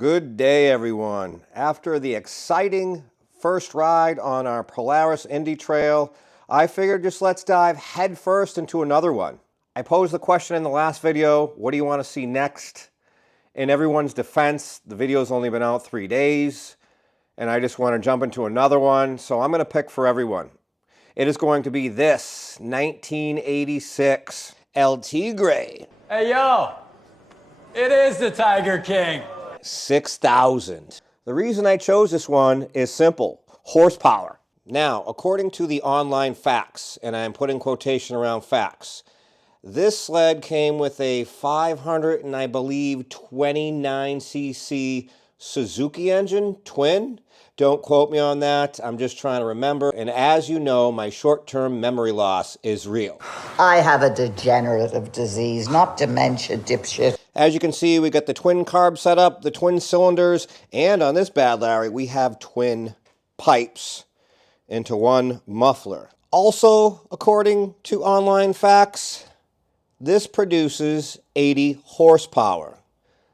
Good day, everyone. After the exciting first ride on our Polaris Indy Trail, I figured just let's dive headfirst into another one. I posed the question in the last video, what do you want to see next? In everyone's defense, the video's only been out 3 days, and I just want to jump into another one, so I'm going to pick for everyone. It is going to be this 1986 El Tigre. Hey, yo, it is the Tiger King. 6000. The reason I chose this one is simple: horsepower. Now, according to the online facts, and I'm putting quotation around facts, this sled came with a 500 and I believe 29cc Suzuki engine, twin. Don't quote me on that. I'm just trying to remember. And as you know, my short-term memory loss is real. I have a degenerative disease, not dementia, dipshit. As you can see, we got the twin carb setup, the twin cylinders, and on this bad Larry, we have twin pipes into one muffler. Also, according to online facts, this produces 80 horsepower.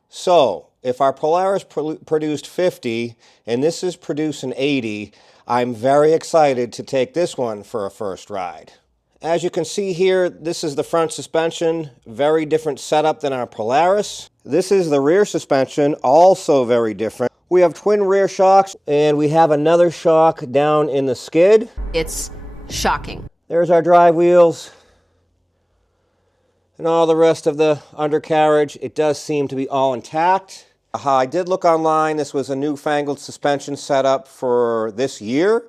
So, if our Polaris produced 50 and this is producing 80, I'm very excited to take this one for a first ride. As you can see here, this is the front suspension, very different setup than our Polaris. This is the rear suspension, also very different. We have twin rear shocks, and we have another shock down in the skid. It's shocking. There's our drive wheels and all the rest of the undercarriage. It does seem to be all intact. I did look online. This was a newfangled suspension setup for this year.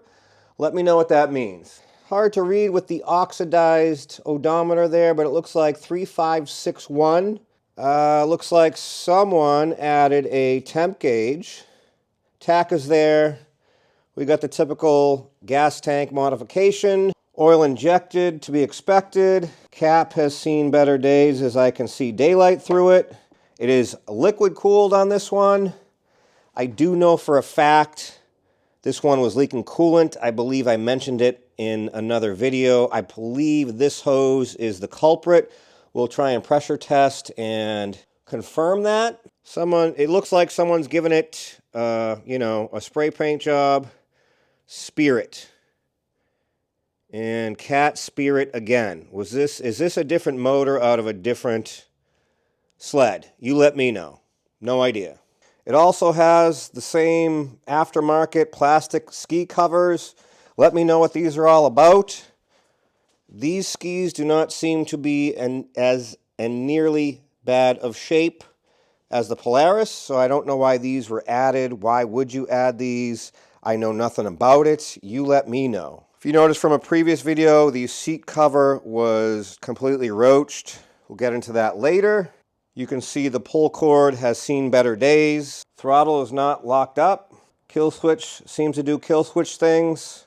Let me know what that means. Hard to read with the oxidized odometer there, but it looks like 3561. Looks like someone added a temp gauge. Tach is there. We got the typical gas tank modification. Oil injected to be expected. Cap has seen better days as I can see daylight through it. It is liquid cooled on this one. I do know for a fact this one was leaking coolant. I believe I mentioned it in another video. I believe this hose is the culprit. We'll try and pressure test and confirm that. It looks like someone's given it, a spray paint job. Spirit. And Cat Spirit again. Is this a different motor out of a different sled? You let me know. No idea. It also has the same aftermarket plastic ski covers. Let me know what these are all about. These skis do not seem to be as nearly bad of shape as the Polaris, so I don't know why these were added. Why would you add these? I know nothing about it. You let me know. If you notice from a previous video, the seat cover was completely roached. We'll get into that later. You can see the pull cord has seen better days. Throttle is not locked up. Kill switch seems to do kill switch things.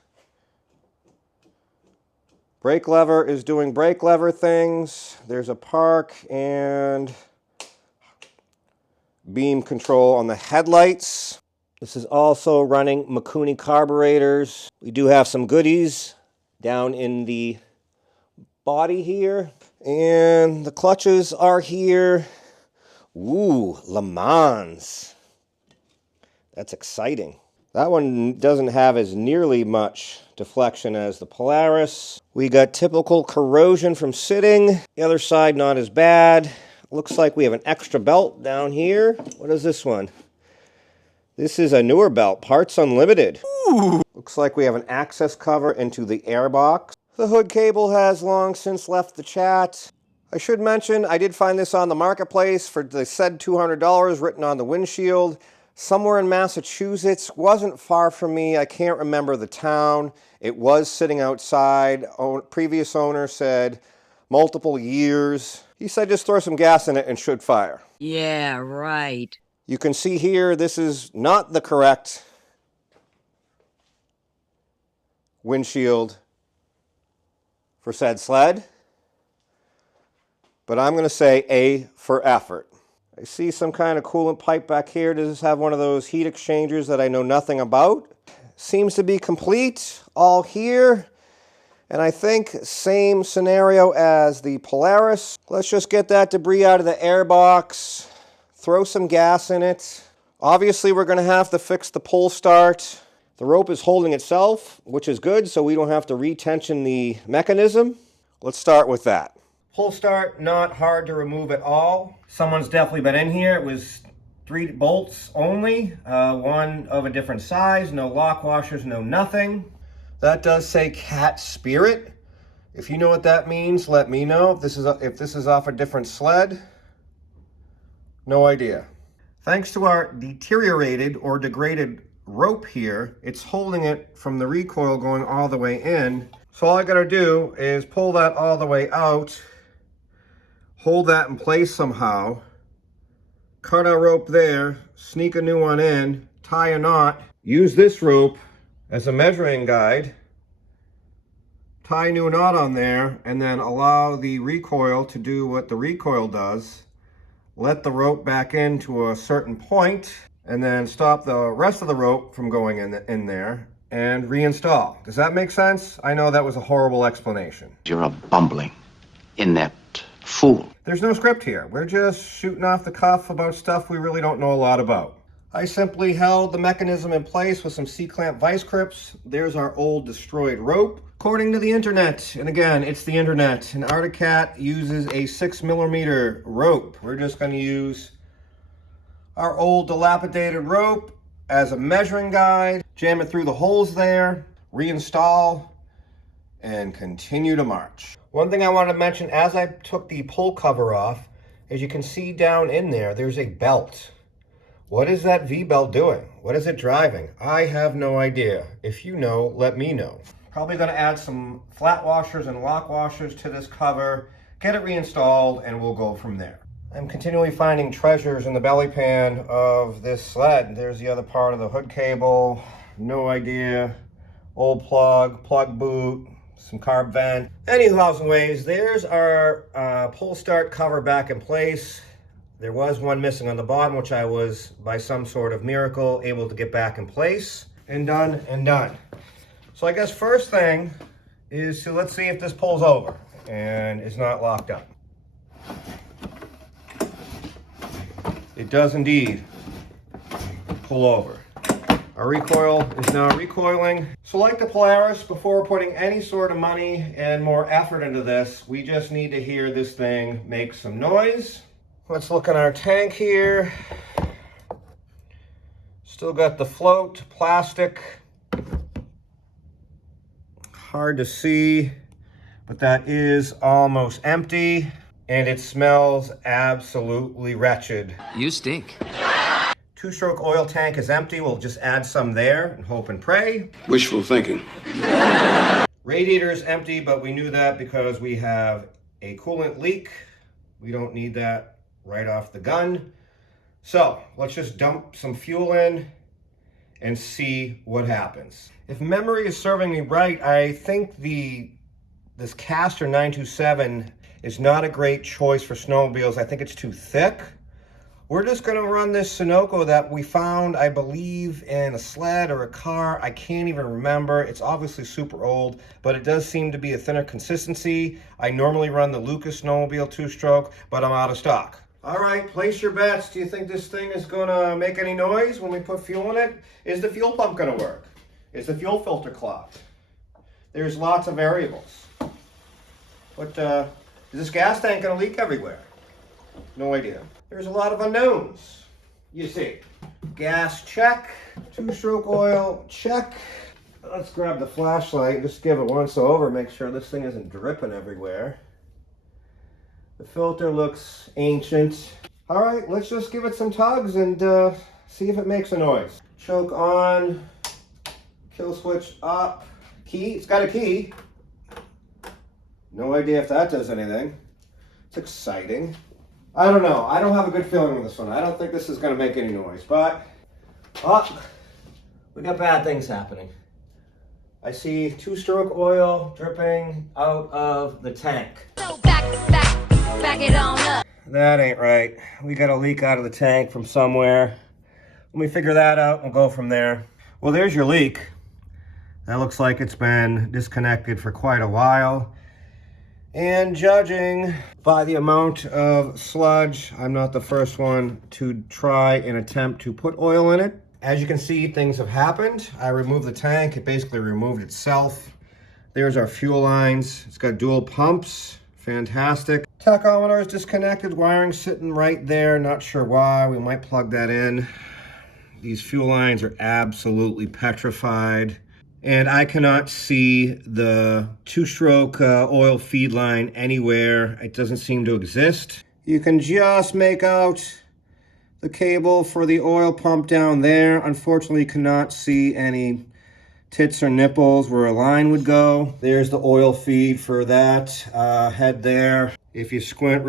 Brake lever is doing brake lever things. There's a park and beam control on the headlights. This is also running Mikuni carburetors. We do have some goodies down in the body here. And the clutches are here. Ooh, Le Mans. That's exciting. That one doesn't have as nearly much deflection as the Polaris. We got typical corrosion from sitting. The other side not as bad. Looks like we have an extra belt down here. What is this one? This is a newer belt, Parts Unlimited. Ooh. Looks like we have an access cover into the airbox. The hood cable has long since left the chat. I should mention, I did find this on the marketplace for the said $200 written on the windshield. Somewhere in Massachusetts, wasn't far from me. I can't remember the town. It was sitting outside. Previous owner said multiple years. He said just throw some gas in it and should fire. Yeah, right. You can see here, this is not the correct windshield for said sled, but I'm going to say A for effort. I see some kind of coolant pipe back here. Does this have one of those heat exchangers that I know nothing about? Seems to be complete, all here. And I think same scenario as the Polaris. Let's just get that debris out of the airbox. Throw some gas in it. Obviously, we're going to have to fix the pull start. The rope is holding itself, which is good, so we don't have to retension the mechanism. Let's start with that. Pull start, not hard to remove at all. Someone's definitely been in here. It was 3 bolts only, one of a different size, no lock washers, no nothing. That does say Cat Spirit. If you know what that means, let me know. If this is off a different sled, no idea. Thanks to our deteriorated or degraded rope here, it's holding it from the recoil going all the way in. So all I gotta do is pull that all the way out, hold that in place somehow, cut our rope there, sneak a new one in, tie a knot, use this rope as a measuring guide, tie a new knot on there, and then allow the recoil to do what the recoil does. Let the rope back into a certain point, and then stop the rest of the rope from going in there, and reinstall. Does that make sense? I know that was a horrible explanation. You're a bumbling, inept fool. There's no script here. We're just shooting off the cuff about stuff we really don't know a lot about. I simply held the mechanism in place with some C-clamp vice grips. There's our old destroyed rope. According to the internet, and again, it's the internet, an Arctic Cat uses a 6mm rope. We're just going to use our old dilapidated rope as a measuring guide, jam it through the holes there, reinstall, and continue to march. One thing I wanted to mention, as I took the pull cover off, as you can see down in there, there's a belt. What is that V-belt doing? What is it driving? I have no idea. If you know, let me know. Probably going to add some flat washers and lock washers to this cover, get it reinstalled, and we'll go from there. I'm continually finding treasures in the belly pan of this sled. There's the other part of the hood cable. No idea. Old plug boot, some carb vent. Anyways, there's our pull start cover back in place. There was one missing on the bottom, which I was, by some sort of miracle, able to get back in place. And done and done. So I guess first thing is to let's see if this pulls over and is not locked up. It does indeed pull over. Our recoil is now recoiling. So like the Polaris, before putting any sort of money and more effort into this, we just need to hear this thing make some noise. Let's look in our tank here. Still got the float, plastic. Hard to see, but that is almost empty, and it smells absolutely wretched. You stink. 2-stroke oil tank is empty. We'll just add some there and hope and pray. Wishful thinking. Radiator is empty, but we knew that because we have a coolant leak. We don't need that right off the gun. So let's just dump some fuel in and see what happens. If memory is serving me right, I think this Caster 927 is not a great choice for snowmobiles. I think it's too thick. We're just gonna run this Sunoco that we found, I believe, in a sled or a car. I can't even remember. It's obviously super old, but it does seem to be a thinner consistency. I normally run the Lucas snowmobile 2-stroke, but I'm out of stock. All right, place your bets. Do you think this thing is gonna make any noise when we put fuel in it? Is the fuel pump gonna work? Is the fuel filter clogged? There's lots of variables. But is this gas tank gonna leak everywhere? No idea. There's a lot of unknowns, you see. Gas, check. 2-stroke oil, check. Let's grab the flashlight and just give it once over, make sure this thing isn't dripping everywhere. The filter looks ancient. All right, let's just give it some tugs and see if it makes a noise. Choke on, kill switch up. Key, it's got a key. No idea if that does anything. It's exciting. I don't know. I don't have a good feeling with this one. I don't think this is going to make any noise, but we got bad things happening. I see 2-stroke oil dripping out of the tank. So back it on up. That ain't right. We got a leak out of the tank from somewhere. Let me figure that out and go from there. Well, there's your leak. That looks like it's been disconnected for quite a while. And judging by the amount of sludge, I'm not the first one to try and attempt to put oil in it. As you can see, things have happened. I removed the tank. It basically removed itself. There's our fuel lines. It's got dual pumps. Fantastic. Tachometer is disconnected. Wiring sitting right there. Not sure why. We might plug that in. These fuel lines are absolutely petrified. And I cannot see the two-stroke oil feed line anywhere. It doesn't seem to exist. You can just make out the cable for the oil pump down there. Unfortunately, you cannot see any tits or nipples where a line would go. There's the oil feed for that head there. If you squint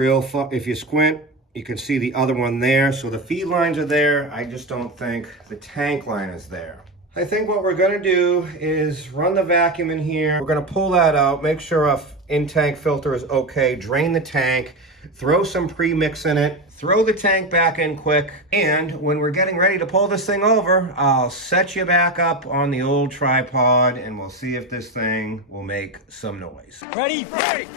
you can see the other one there. So the feed lines are there. I just don't think the tank line is there. I think what we're gonna do is run the vacuum in here. We're gonna pull that out, make sure our in-tank filter is okay, drain the tank, throw some premix in it, throw the tank back in quick, and when we're getting ready to pull this thing over, I'll set you back up on the old tripod and we'll see if this thing will make some noise. Ready? Break!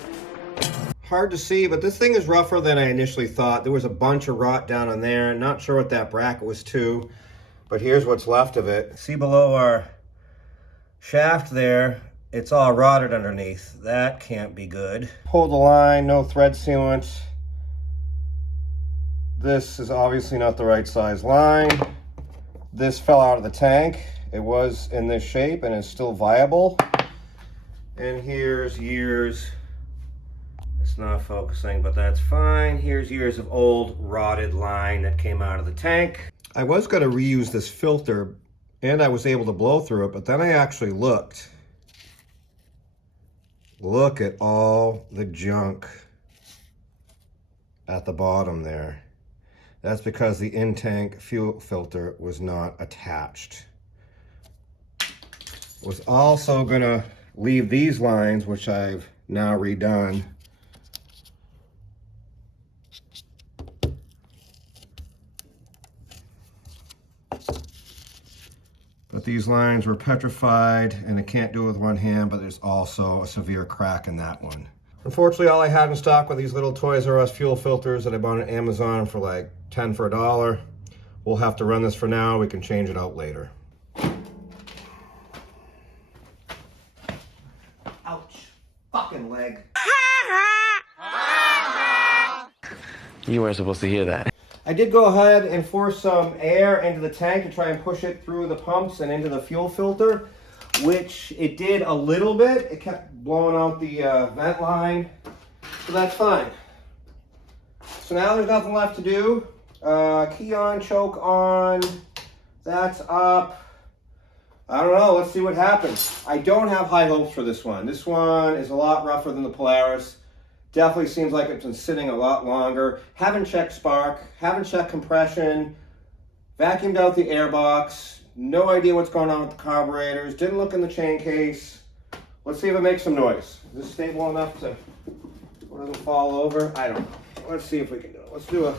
Hard to see, but this thing is rougher than I initially thought. There was a bunch of rot down on there. Not sure what that bracket was to. But here's what's left of it. See below our shaft there, it's all rotted underneath. That can't be good. Pull the line, no thread sealant. This is obviously not the right size line. This fell out of the tank. It was in this shape and is still viable. And here's years. It's not focusing, but that's fine. Here's years of old rotted line that came out of the tank. I was going to reuse this filter and I was able to blow through it, but then I actually looked. Look at all the junk at the bottom there. That's because the in-tank fuel filter was not attached. Was also going to leave these lines, which I've now redone. But these lines were petrified and I can't do it with one hand, but there's also a severe crack in that one. Unfortunately, all I had in stock were these little Toys R Us fuel filters that I bought on Amazon for like 10 for $1. We'll have to run this for now. We can change it out later. Ouch. Fucking leg. You weren't supposed to hear that. I did go ahead and force some air into the tank to try and push it through the pumps and into the fuel filter, which it did a little bit. It kept blowing out the vent line, so that's fine. So now there's nothing left to do. Key on, choke on, that's up. I don't know, let's see what happens. I don't have high hopes for this one. This one is a lot rougher than the Polaris. Definitely seems like it's been sitting a lot longer. Haven't checked spark, haven't checked compression, vacuumed out the air box, no idea what's going on with the carburetors, didn't look in the chain case. Let's see if it makes some noise. Is this stable enough to, it doesn't fall over? I don't know. Let's see if we can do it. Let's do a,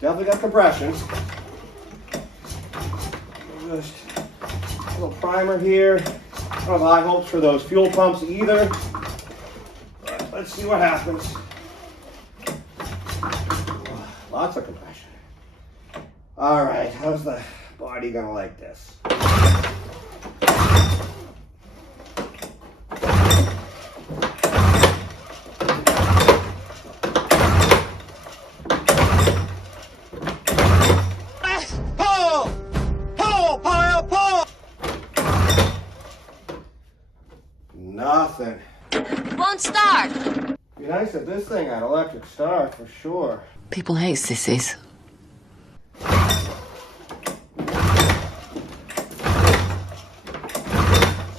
definitely got compression. Just a little primer here. I don't have high hopes for those fuel pumps either. Let's see what happens. Lots of compression. All right, how's the body gonna like this? Pull! Pull! Pile! Pull! Nothing. Won't start. Be nice if this thing had electric start for sure. People hate sissies.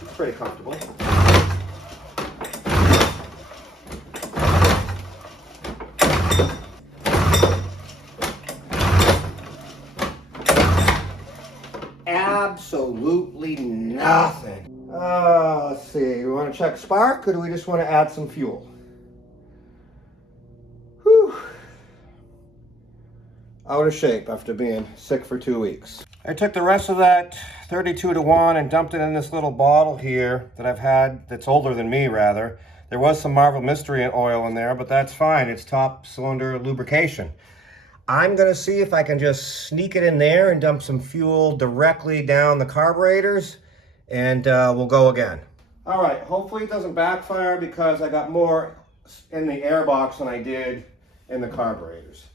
It's pretty comfortable. Absolutely nothing. Let's see. We want to check spark, or do we just want to add some fuel? Whew. Out of shape after being sick for 2 weeks. I took the rest of that 32 to 1 and dumped it in this little bottle here that I've had, that's older than me rather, There was some Marvel Mystery oil in there, but that's fine. It's top cylinder lubrication. I'm gonna see if I can just sneak it in there and dump some fuel directly down the carburetors, and we'll go again. All right, hopefully it doesn't backfire because I got more in the air box than I did in the carburetors.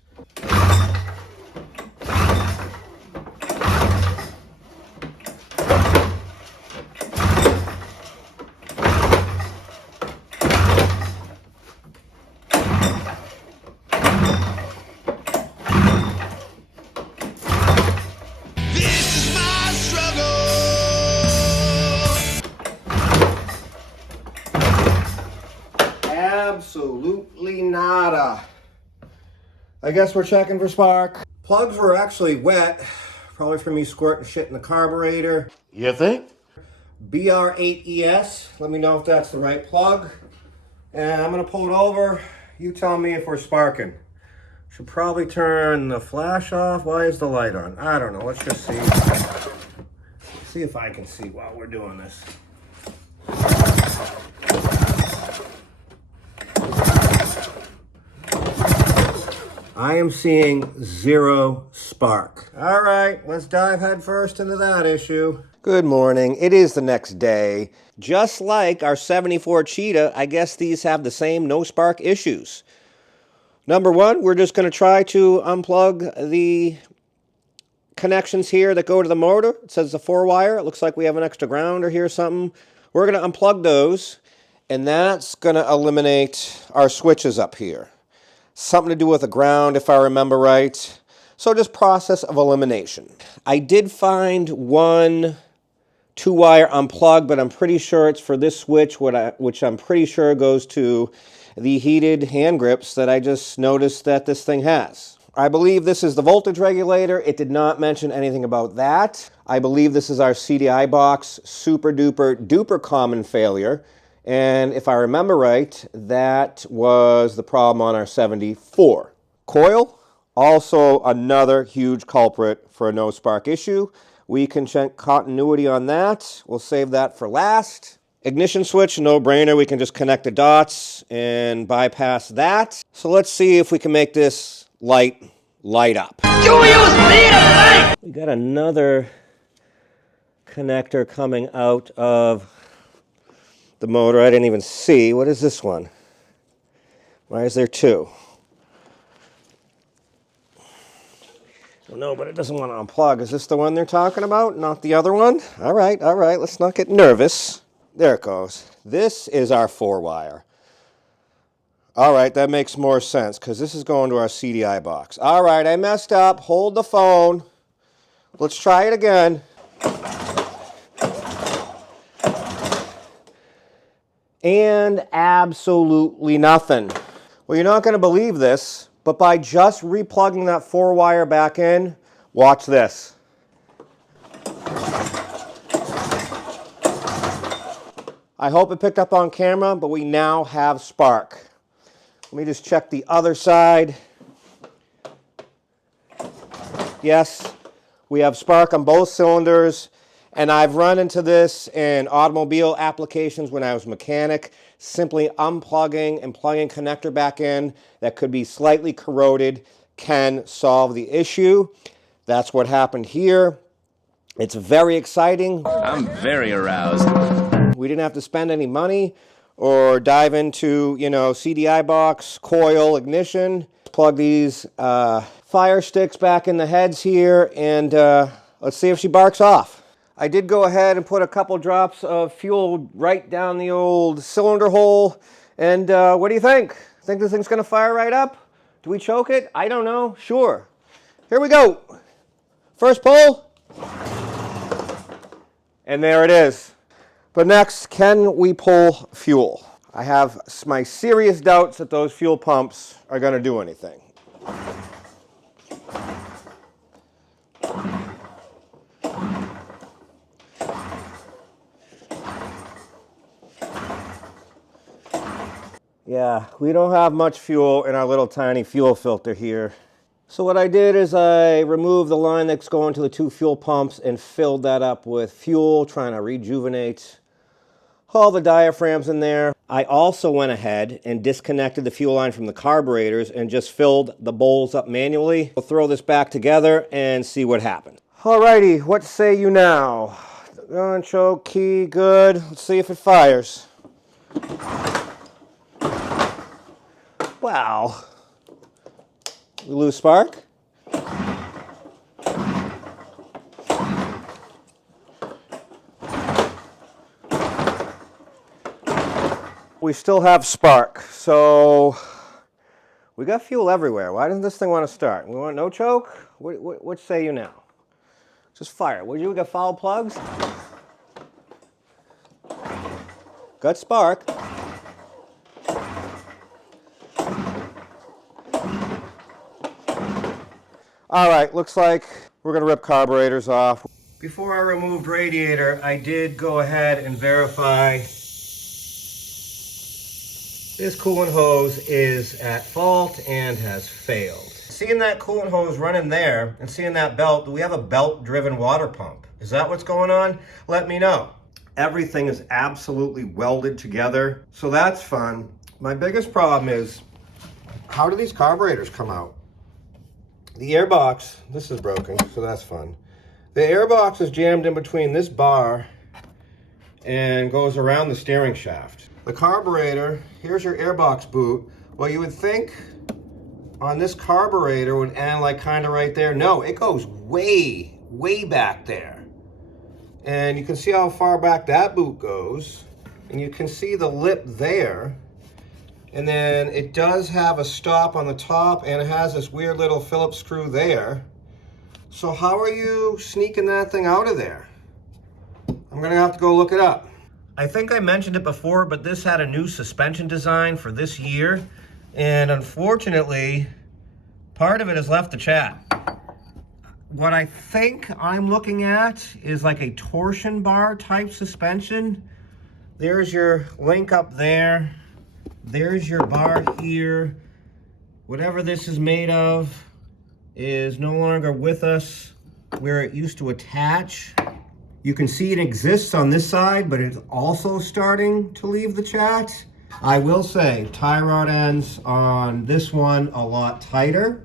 Absolutely nada. I guess we're checking for spark. Plugs were actually wet, probably from me squirting shit in the carburetor. You think? BR8ES, let me know if that's the right plug. And I'm gonna pull it over. You tell me if we're sparking. Should probably turn the flash off. Why is the light on? I don't know, let's just see. See if I can see while we're doing this. I am seeing zero spark. All right, let's dive headfirst into that issue. Good morning. It is the next day. Just like our 74 Cheetah, I guess these have the same no spark issues. Number one, we're just going to try to unplug the connections here that go to the motor. It says the 4-wire. It looks like we have an extra grounder here or something. We're going to unplug those, and that's going to eliminate our switches up here. Something to do with the ground, if I remember right. So just process of elimination. I did find one 2-wire unplugged, but I'm pretty sure it's for this switch, which I'm pretty sure goes to the heated hand grips that I just noticed that this thing has. I believe this is the voltage regulator. It did not mention anything about that. I believe this is our CDI box, super duper duper common failure. And if I remember right, that was the problem on our 74. Coil, also another huge culprit for a no spark issue. We can check continuity on that. We'll save that for last. Ignition switch, no brainer. We can just connect the dots and bypass that. So let's see if we can make this light up. We got another connector coming out of the motor. I didn't even see. What is this one? Why is there two? No, but it doesn't want to unplug. Is this the one they're talking about? Not the other one? All right. Let's not get nervous. There it goes. This is our 4-wire. All right, that makes more sense because this is going to our CDI box. All right, I messed up. Hold the phone. Let's try it again. And absolutely nothing. Well, you're not going to believe this, but by just replugging that 4-wire back in, watch this. I hope it picked up on camera, but we now have spark. Let me just check the other side. Yes, we have spark on both cylinders. And I've run into this in automobile applications when I was a mechanic. Simply unplugging and plugging connector back in that could be slightly corroded can solve the issue. That's what happened here. It's very exciting. I'm very aroused. We didn't have to spend any money or dive into, CDI box, coil, ignition. Plug these fire sticks back in the heads here, and let's see if she barks off. I did go ahead and put a couple drops of fuel right down the old cylinder hole. And what do you think? Think this thing's going to fire right up? Do we choke it? I don't know. Sure. Here we go. First pull. And there it is. But next, can we pull fuel? I have my serious doubts that those fuel pumps are going to do anything. Yeah, we don't have much fuel in our little tiny fuel filter here. So what I did is I removed the line that's going to the 2 fuel pumps and filled that up with fuel, trying to rejuvenate all the diaphragms in there. I also went ahead and disconnected the fuel line from the carburetors and just filled the bowls up manually. We'll throw this back together and see what happens. Alrighty, what say you now? On choke, key, good. Let's see if it fires. Wow. We lose spark? We still have spark, so we got fuel everywhere. Why doesn't this thing want to start? We want no choke? What say you now? Just fire. Would you got foul plugs? Got spark. All right, looks like we're gonna rip carburetors off. Before I removed radiator, I did go ahead and verify this coolant hose is at fault and has failed. Seeing that coolant hose running there and seeing that belt, do we have a belt-driven water pump? Is that what's going on? Let me know. Everything is absolutely welded together, so that's fun. My biggest problem is, how do these carburetors come out? The airbox, this is broken, so that's fun. The airbox is jammed in between this bar and goes around the steering shaft. The carburetor, here's your airbox boot. Well, you would think on this carburetor would end like kind of right there. No, it goes way, way back there. And you can see how far back that boot goes. And you can see the lip there. And then it does have a stop on the top, and it has this weird little Phillips screw there. So how are you sneaking that thing out of there? I'm gonna have to go look it up. I think I mentioned it before, but this had a new suspension design for this year, and unfortunately, part of it has left the chat. What I think I'm looking at is like a torsion bar type suspension. There's your link up there. There's your bar here. Whatever this is made of is no longer with us where it used to attach. You can see it exists on this side, but it's also starting to leave the chat. I will say, tie rod ends on this one a lot tighter.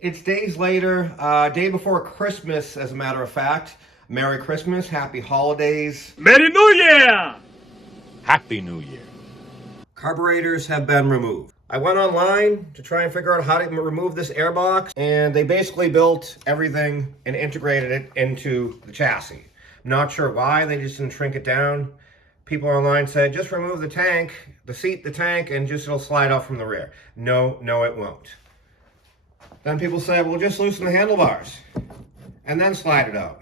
It's days later, day before Christmas, as a matter of fact. Merry Christmas, Happy Holidays. Merry New Year! Happy New Year. Carburetors have been removed. I went online to try and figure out how to remove this airbox, and they basically built everything and integrated it into the chassis. Not sure why, they just didn't shrink it down. People online said, just remove the tank, the seat, the tank, and just it'll slide off from the rear. No, it won't. Then people said, well, just loosen the handlebars and then slide it out.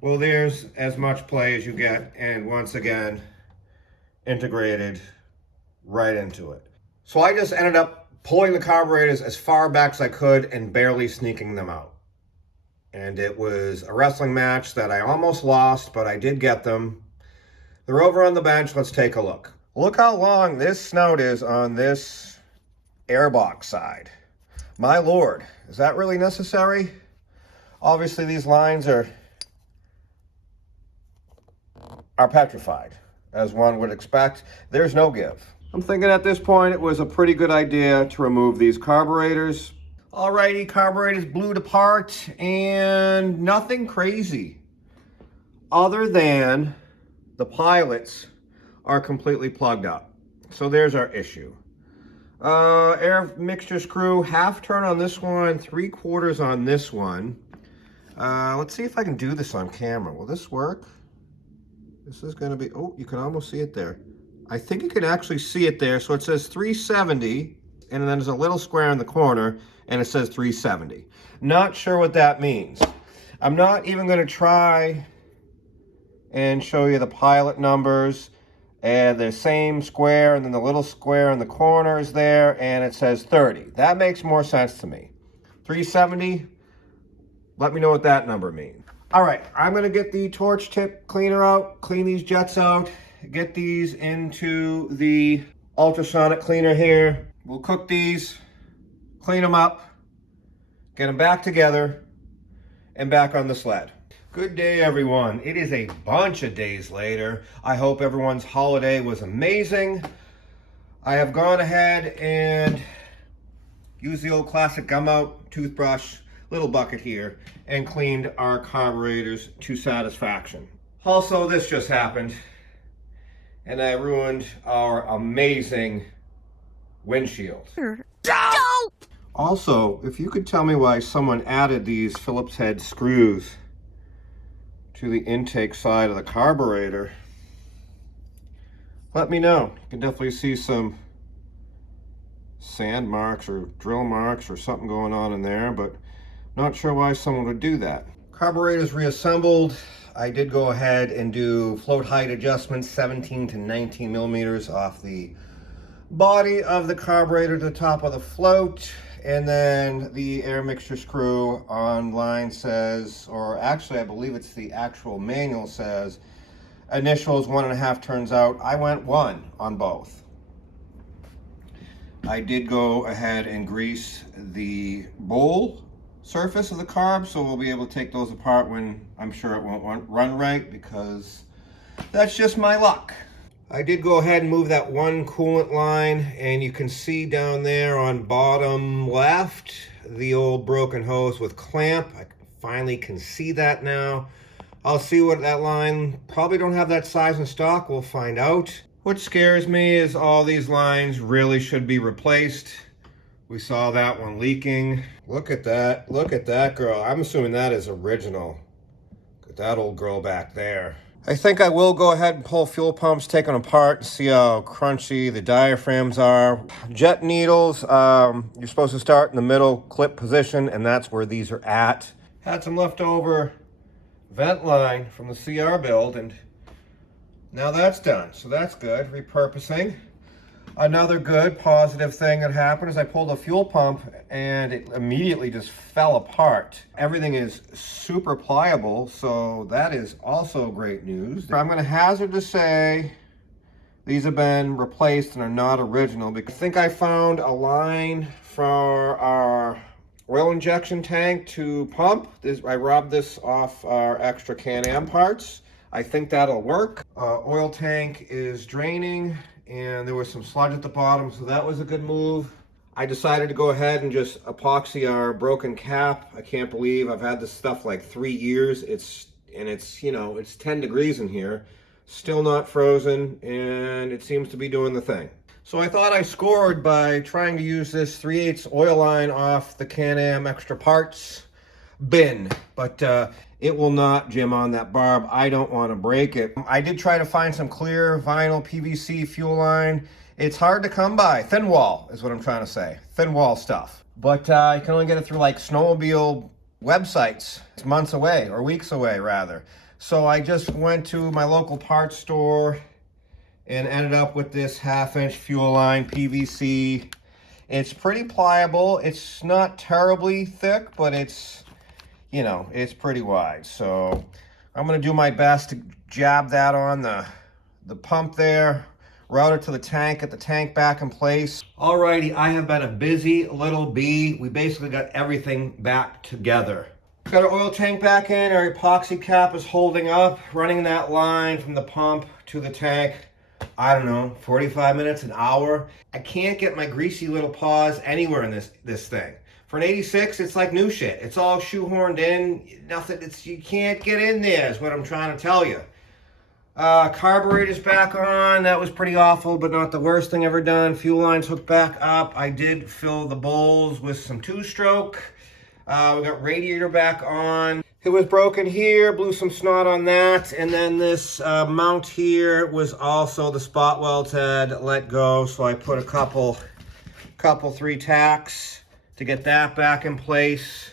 Well, there's as much play as you get, and once again, integrated right into it. So I just ended up pulling the carburetors as far back as I could and barely sneaking them out. And it was a wrestling match that I almost lost, but I did get them. They're over on the bench. Let's take a look. Look how long this snout is on this airbox side. My Lord, is that really necessary? Obviously, these lines are petrified, as one would expect. There's no give. I'm thinking at this point it was a pretty good idea to remove these carburetors. Alrighty, carburetors blew apart, and nothing crazy other than the pilots are completely plugged up. So there's our issue. Air mixture screw, half turn on this one, 3/4 on this one. Let's see if I can do this on camera. Will this work? This is going to be, oh, you can almost see it there. I think you can actually see it there. So it says 370, and then there's a little square in the corner, and it says 370. Not sure what that means. I'm not even going to try and show you the pilot numbers. And the same square, and then the little square in the corner is there, and it says 30. That makes more sense to me. 370, let me know what that number means. All right, I'm gonna get the torch tip cleaner out, clean these jets out, get these into the ultrasonic cleaner here. We'll cook these, clean them up, get them back together, and back on the sled. Good day, everyone. It is a bunch of days later. I hope everyone's holiday was amazing. I have gone ahead and used the old classic gum out, toothbrush, little bucket here, and cleaned our carburetors to satisfaction. Also, this just happened, and I ruined our amazing windshield. Dope! Also, if you could tell me why someone added these Phillips head screws to the intake side of the carburetor, let me know. You can definitely see some sand marks or drill marks or something going on in there, but not sure why someone would do that. Carburetor's reassembled. I did go ahead and do float height adjustments, 17 to 19 millimeters off the body of the carburetor to the top of the float. And then the air mixture screw online says, or actually I believe it's the actual manual says, initials 1.5 turns out. I went 1 on both. I did go ahead and grease the bowl surface of the carb, so we'll be able to take those apart when I'm sure it won't run right, because that's just my luck. I did go ahead and move that one coolant line, and you can see down there on bottom left the old broken hose with clamp. I finally can see that now. I'll see what that line, probably don't have that size in stock, we'll find out. What scares me is all these lines really should be replaced. We saw that one leaking. Look at that girl. I'm assuming that is original. Look at that old girl back there. I think I will go ahead and pull fuel pumps, take them apart, and see how crunchy the diaphragms are. Jet needles, you're supposed to start in the middle clip position, and that's where these are at. Had some leftover vent line from the CR build, and now that's done, so that's good. Repurposing. Another good positive thing that happened is I pulled a fuel pump and it immediately just fell apart. Everything is super pliable, so that is also great news. I'm going to hazard to say these have been replaced and are not original, because I think I found a line for our oil injection tank to pump. I robbed this off our extra Can-Am parts. I think that'll work. Oil tank is draining, and there was some sludge at the bottom, so that was a good move. I decided to go ahead and just epoxy our broken cap. I can't believe I've had this stuff like 3 years. It's 10 degrees in here, still not frozen, and it seems to be doing the thing. So I thought I scored by trying to use this 3/8 oil line off the Can-Am extra parts bin, but it will not jam on that barb. I don't want to break it. I did try to find some clear vinyl PVC fuel line. It's hard to come by. Thin wall is what I'm trying to say. Thin wall stuff. But you can only get it through like snowmobile websites. It's months away, or weeks away rather. So I just went to my local parts store and ended up with this 1/2 inch fuel line PVC. It's pretty pliable. It's not terribly thick, but it's pretty wide. So I'm going to do my best to jab that on the pump there, route it to the tank, get the tank back in place. Alrighty, I have been a busy little bee. We basically got everything back together. Got our oil tank back in, our epoxy cap is holding up, running that line from the pump to the tank. I don't know, 45 minutes, an hour. I can't get my greasy little paws anywhere in this thing. For an 86, it's like new shit. It's all shoehorned in. Nothing. You can't get in there is what I'm trying to tell you. Carburetor's back on. That was pretty awful, but not the worst thing ever done. Fuel lines hooked back up. I did fill the bowls with some 2-stroke. We got radiator back on. It was broken here, blew some snot on that, and then this mount here was also, the spot welds had let go, so I put a couple 3 tacks to get that back in place.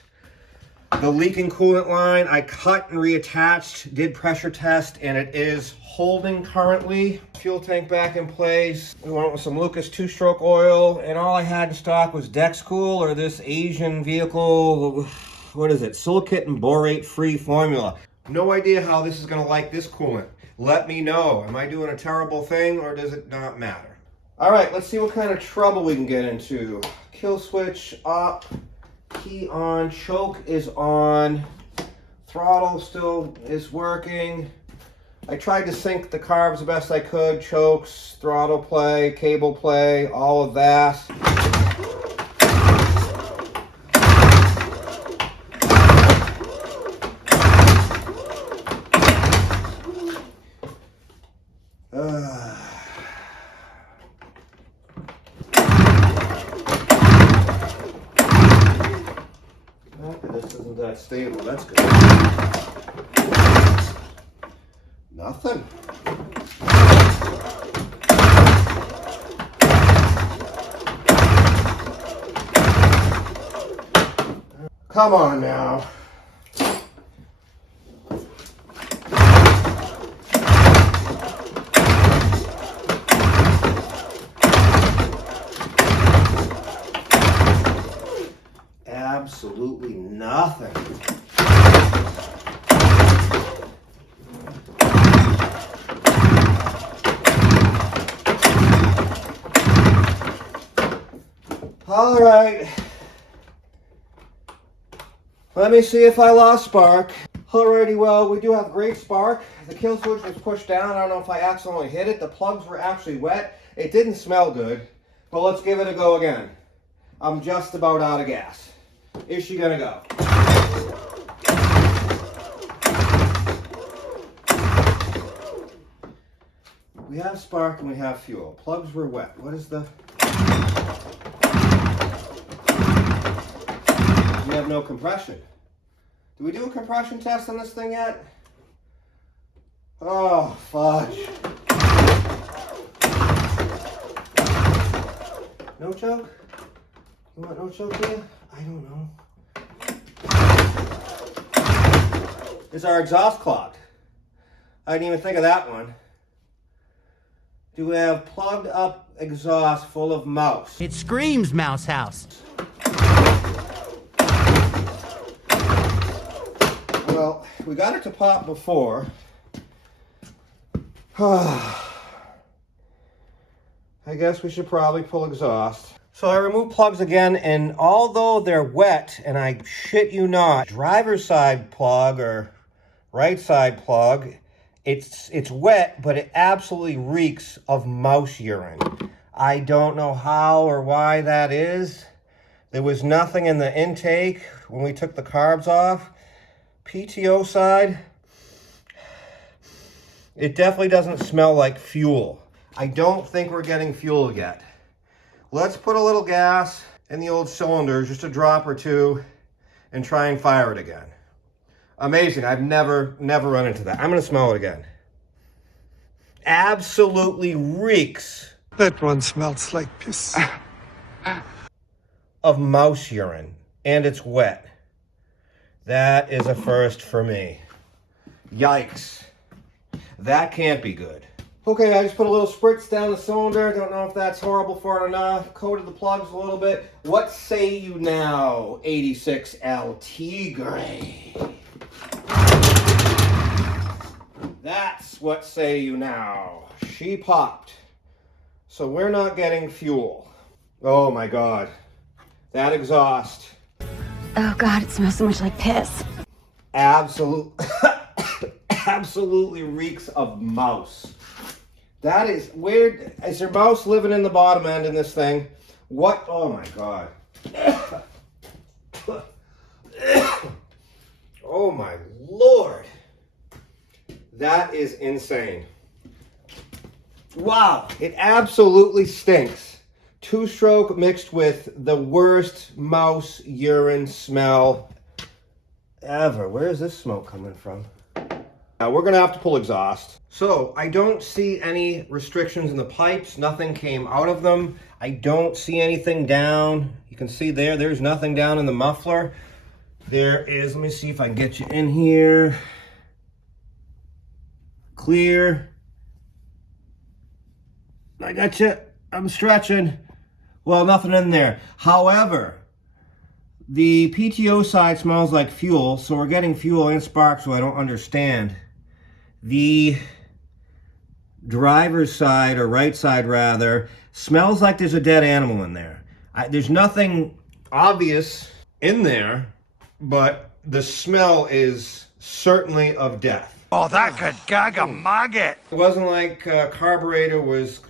The leaking coolant line I cut and reattached, did pressure test, and it is holding currently. Fuel tank back in place. We went with some Lucas 2-stroke oil, and all I had in stock was Dexcool, or this Asian vehicle, what is it, silicate and borate free formula. No idea how this is gonna like this coolant. Let me know. Am I doing a terrible thing, or does it not matter? All right, let's see what kind of trouble we can get into. Kill switch up, key on, choke is on, Throttle still is working. I tried to sync the carbs the best I could, chokes, throttle play, cable play, all of that. This isn't that stable, that's good. Nothing. Come on now. Absolutely nothing. All right. Let me see if I lost spark. Alrighty, well, we do have great spark. The kill switch was pushed down. I don't know if I accidentally hit it. The plugs were actually wet. It didn't smell good, but let's give it a go again. I'm just about out of gas. Is she gonna go? We have spark and we have fuel. Plugs were wet. What is the... We have no compression. Did we do a compression test on this thing yet? Oh, fudge. No choke? You want no choke here? I don't know. Is our exhaust clogged? I didn't even think of that one. Do we have plugged up exhaust full of mouse? It screams Mouse House. Well, we got it to pop before. I guess we should probably pull exhaust. So I removed plugs again, and although they're wet, and I shit you not, driver's side plug or right side plug, it's wet, but it absolutely reeks of mouse urine. I don't know how or why that is. There was nothing in the intake when we took the carbs off. PTO side, it definitely doesn't smell like fuel. I don't think we're getting fuel yet. Let's put a little gas in the old cylinders, just a drop or two, and try and fire it again. Amazing. I've never run into that. I'm going to smell it again. Absolutely reeks. That one smells like piss. Of mouse urine, and it's wet. That is a first for me. Yikes. That can't be good. Okay, I just put a little spritz down the cylinder. Don't know if that's horrible for it or not. Coated the plugs a little bit. What say you now, 86L Tigre? That's what say you now. She popped. So we're not getting fuel. Oh my God. That exhaust. Oh God, it smells so much like piss. Absolutely reeks of mouse. That is weird. Is there mouse living in the bottom end in this thing? What? Oh my God. Oh my Lord. That is insane. Wow. It absolutely stinks. Two-stroke mixed with the worst mouse urine smell ever. Where is this smoke coming from? Now we're gonna have to pull exhaust. So I don't see any restrictions in the pipes. Nothing came out of them. I don't see anything down. You can see there's nothing down in the muffler. There is, let me see if I can get you in here. Clear. I got you. I'm stretching. Well, nothing in there. However, the PTO side smells like fuel, so we're getting fuel and spark, so I don't understand. The driver's side, or right side rather, smells like there's a dead animal in there. There's nothing obvious in there. but the smell is certainly of death. Oh, that could gag a maggot. It wasn't like carburetor was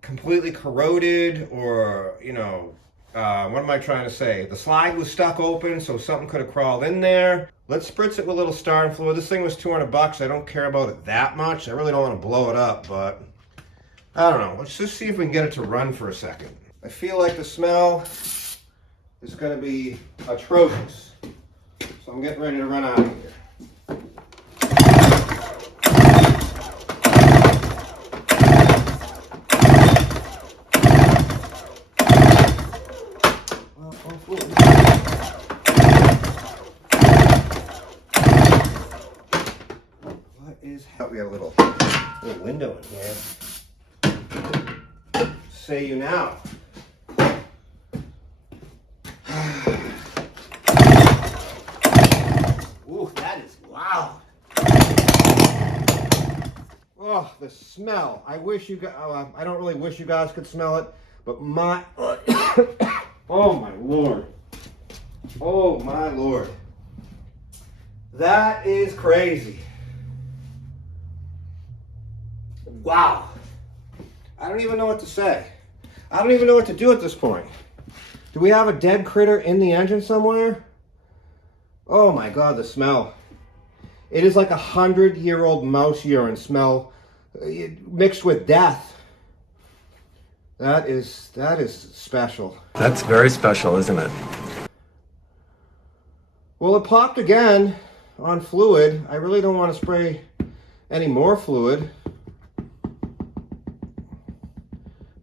completely corroded or, you know, what am I trying to say? The slide was stuck open, so something could have crawled in there. Let's spritz it with a little starting fluid. This thing was $200. I don't care about it that much. I really don't want to blow it up, but I don't know. Let's just see if we can get it to run for a second. I feel like the smell is going to be atrocious. So I'm getting ready to run out of here. What is... We got a little window in here. Say you now. Ooh, that is loud. Oh, the smell. I wish you guys, I don't really wish you guys could smell it, but my, oh my Lord. Oh my Lord. That is crazy. Wow. I don't even know what to say. I don't even know what to do at this point. Do we have a dead critter in the engine somewhere? Oh my God, the smell. It is like 100-year-old mouse urine smell mixed with death. That is special. That's very special, isn't it? Well, it popped again on fluid. I really don't want to spray any more fluid.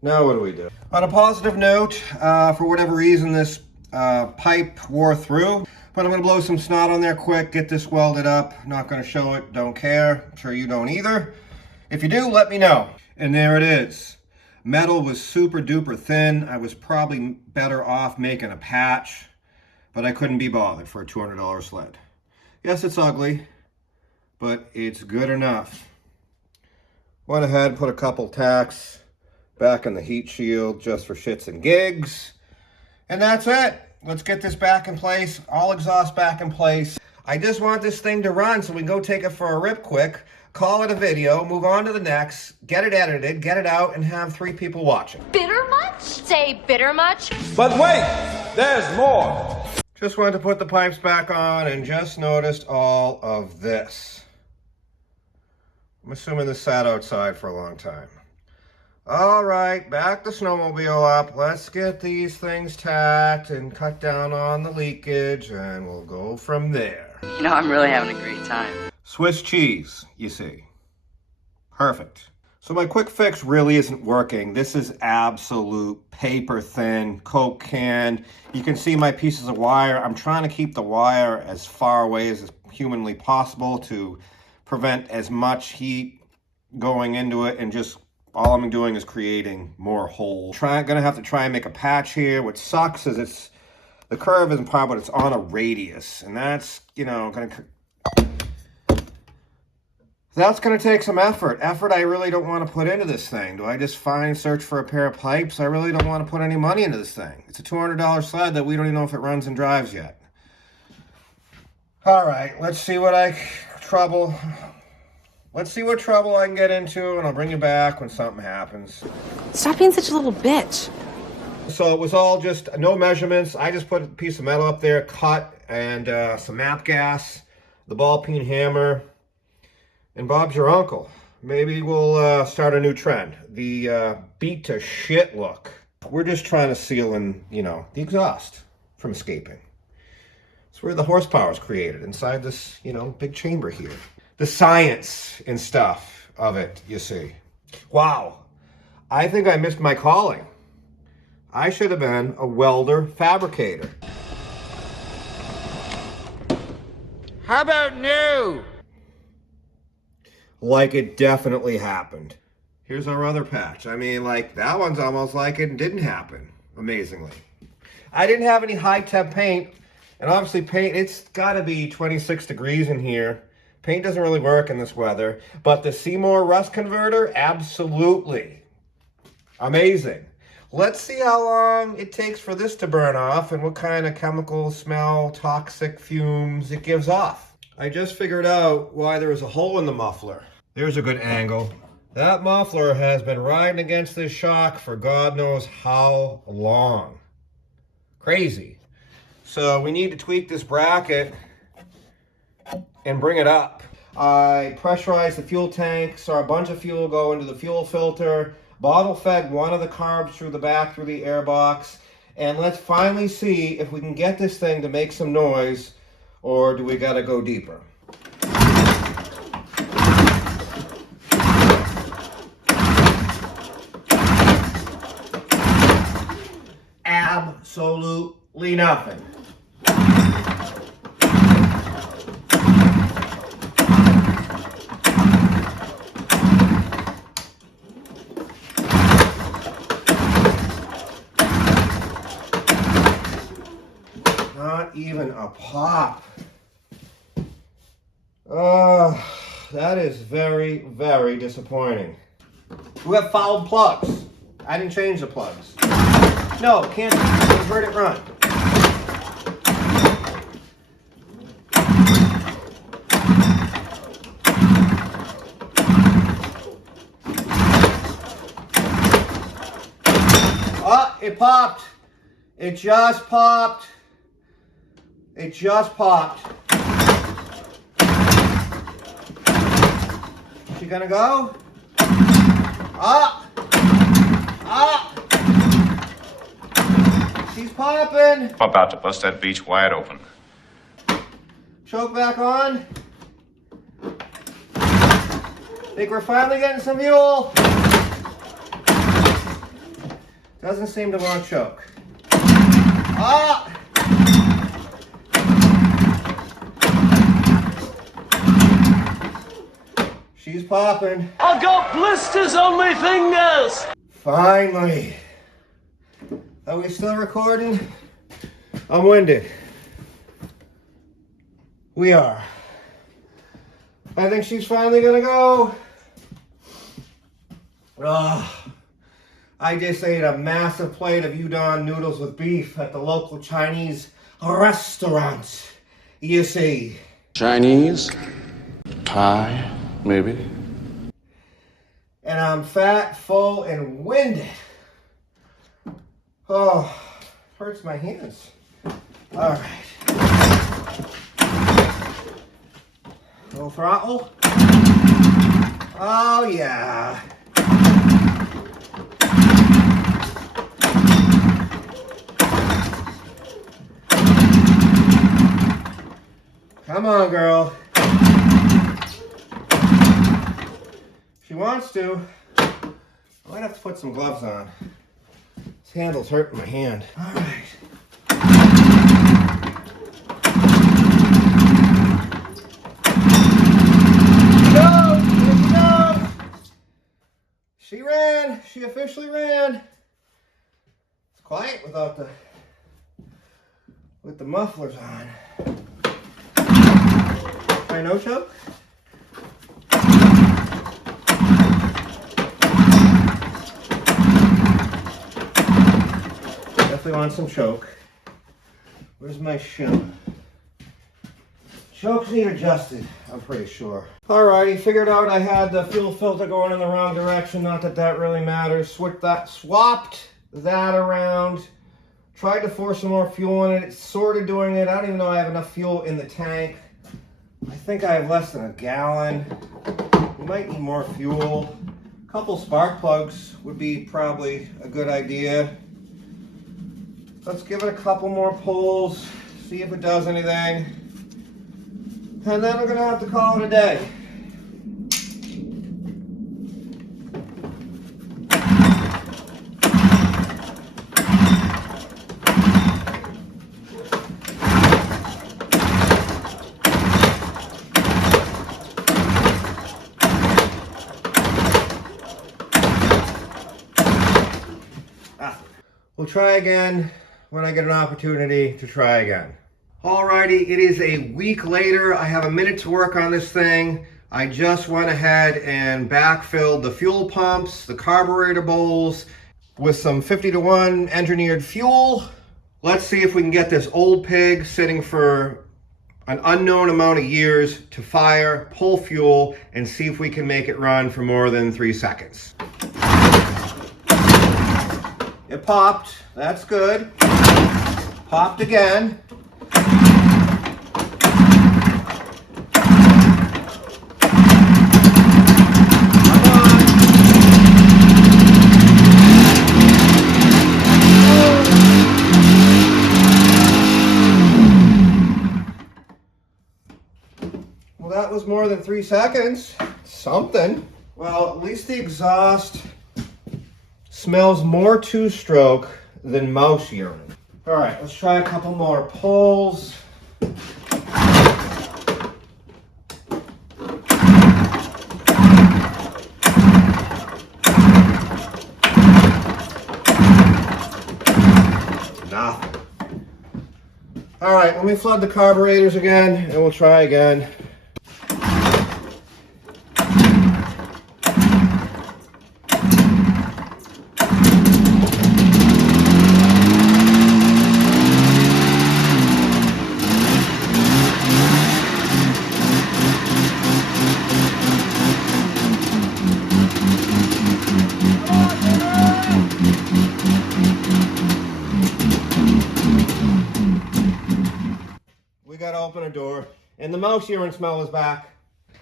Now what do we do? On a positive note, for whatever reason this pipe wore through, but I'm going to blow some snot on there quick, get this welded up. Not going to show it, don't care. I'm sure you don't either. If you do, let me know. And there it is. Metal was super duper thin. I was probably better off making a patch, but I couldn't be bothered for a $200 sled. Yes, it's ugly, but it's good enough. Went ahead, put a couple tacks back in the heat shield just for shits and gigs. And that's it. Let's get this back in place, all exhaust back in place. I just want this thing to run so we can go take it for a rip quick, call it a video, move on to the next, get it edited, get it out, and have 3 people watching. Bitter much? Say bitter much? But wait, there's more. Just wanted to put the pipes back on and just noticed all of this. I'm assuming this sat outside for a long time. All right, back the snowmobile up. Let's get these things tacked and cut down on the leakage, and we'll go from there. You know, I'm really having a great time. Swiss cheese, you see. Perfect. So my quick fix really isn't working. This is absolute paper thin, Coke can. You can see my pieces of wire. I'm trying to keep the wire as far away as humanly possible to prevent as much heat going into it, and just all I'm doing is creating more holes. Gonna have to try and make a patch here. What sucks is the curve isn't part, but it's on a radius, and that's, you know, that's gonna take some effort. Effort I really don't want to put into this thing. Do I just search for a pair of pipes? I really don't want to put any money into this thing. It's a $200 sled that we don't even know if it runs and drives yet. All right, let's see what trouble I can get into, and I'll bring you back when something happens. Stop being such a little bitch. So it was all just no measurements. I just put a piece of metal up there, cut, and some map gas, the ball peen hammer, and Bob's your uncle. Maybe we'll start a new trend. The beat to shit look. We're just trying to seal in, you know, the exhaust from escaping. It's where the horsepower is created, inside this, you know, big chamber here. The science and stuff of it, you see. Wow. I think I missed my calling. I should have been a welder fabricator. How about new? Like it definitely happened. Here's our other patch. I mean, like, that one's almost like it didn't happen, amazingly. I didn't have any high temp paint, and obviously paint, it's gotta be 26 degrees in here. Paint doesn't really work in this weather, but the Seymour rust converter, absolutely. Amazing. Let's see how long it takes for this to burn off and what kind of chemical smell, toxic fumes it gives off. I just figured out why there was a hole in the muffler. There's a good angle. That muffler has been riding against this shock for God knows how long. Crazy. So we need to tweak this bracket and bring it up. I pressurized the fuel tank, saw a bunch of fuel go into the fuel filter, bottle fed one of the carbs through the back through the air box, and let's finally see if we can get this thing to make some noise, or do we gotta go deeper? Absolutely nothing. Not even a pop. That is very, very disappointing. We have fouled plugs. I didn't change the plugs. No, can't convert it run. Oh, it popped. It just popped. It just popped. She gonna go? Ah! Ah! She's popping. About to bust that beach wide open. Choke back on. Think we're finally getting some fuel. Doesn't seem to want to choke. Ah! She's popping. I got blisters on my fingers! Finally. Are we still recording? I'm winded. We are. I think she's finally gonna go. I just ate a massive plate of udon noodles with beef at the local Chinese restaurant. You see. Chinese? Thai? Maybe. And I'm fat, full, and winded. Oh, hurts my hands. All right. Full throttle. Oh, yeah. Come on, girl. She wants to. I might have to put some gloves on. This handle's hurting my hand. All right. Go! Here she goes! She ran. She officially ran. It's quiet without with the mufflers on. Try no choke. Definitely want some choke. Where's my shim? Chokes need adjusted, I'm pretty sure. Alrighty, figured out I had the fuel filter going in the wrong direction. Not that that really matters. Swapped that around. Tried to force some more fuel in it. It's sort of doing it. I don't even know I have enough fuel in the tank. I think I have less than a gallon. We might need more fuel. A couple spark plugs would be probably a good idea. Let's give it a couple more pulls, see if it does anything. And then we're gonna have to call it a day. We'll try again when I get an opportunity to try again. Alrighty, it is a week later. I have a minute to work on this thing. I just went ahead and backfilled the fuel pumps, the carburetor bowls, with some 50-to-1 engineered fuel. Let's see if we can get this old pig sitting for an unknown amount of years to fire, pull fuel, and see if we can make it run for more than 3 seconds. It popped. That's good. Popped again. Well, that was more than 3 seconds. Something. Well, at least the exhaust smells more two-stroke than mouse urine. All right, let's try a couple more pulls. Nothing. All right, let me flood the carburetors again, and we'll try again. We gotta open a door, and the mouse urine smell is back.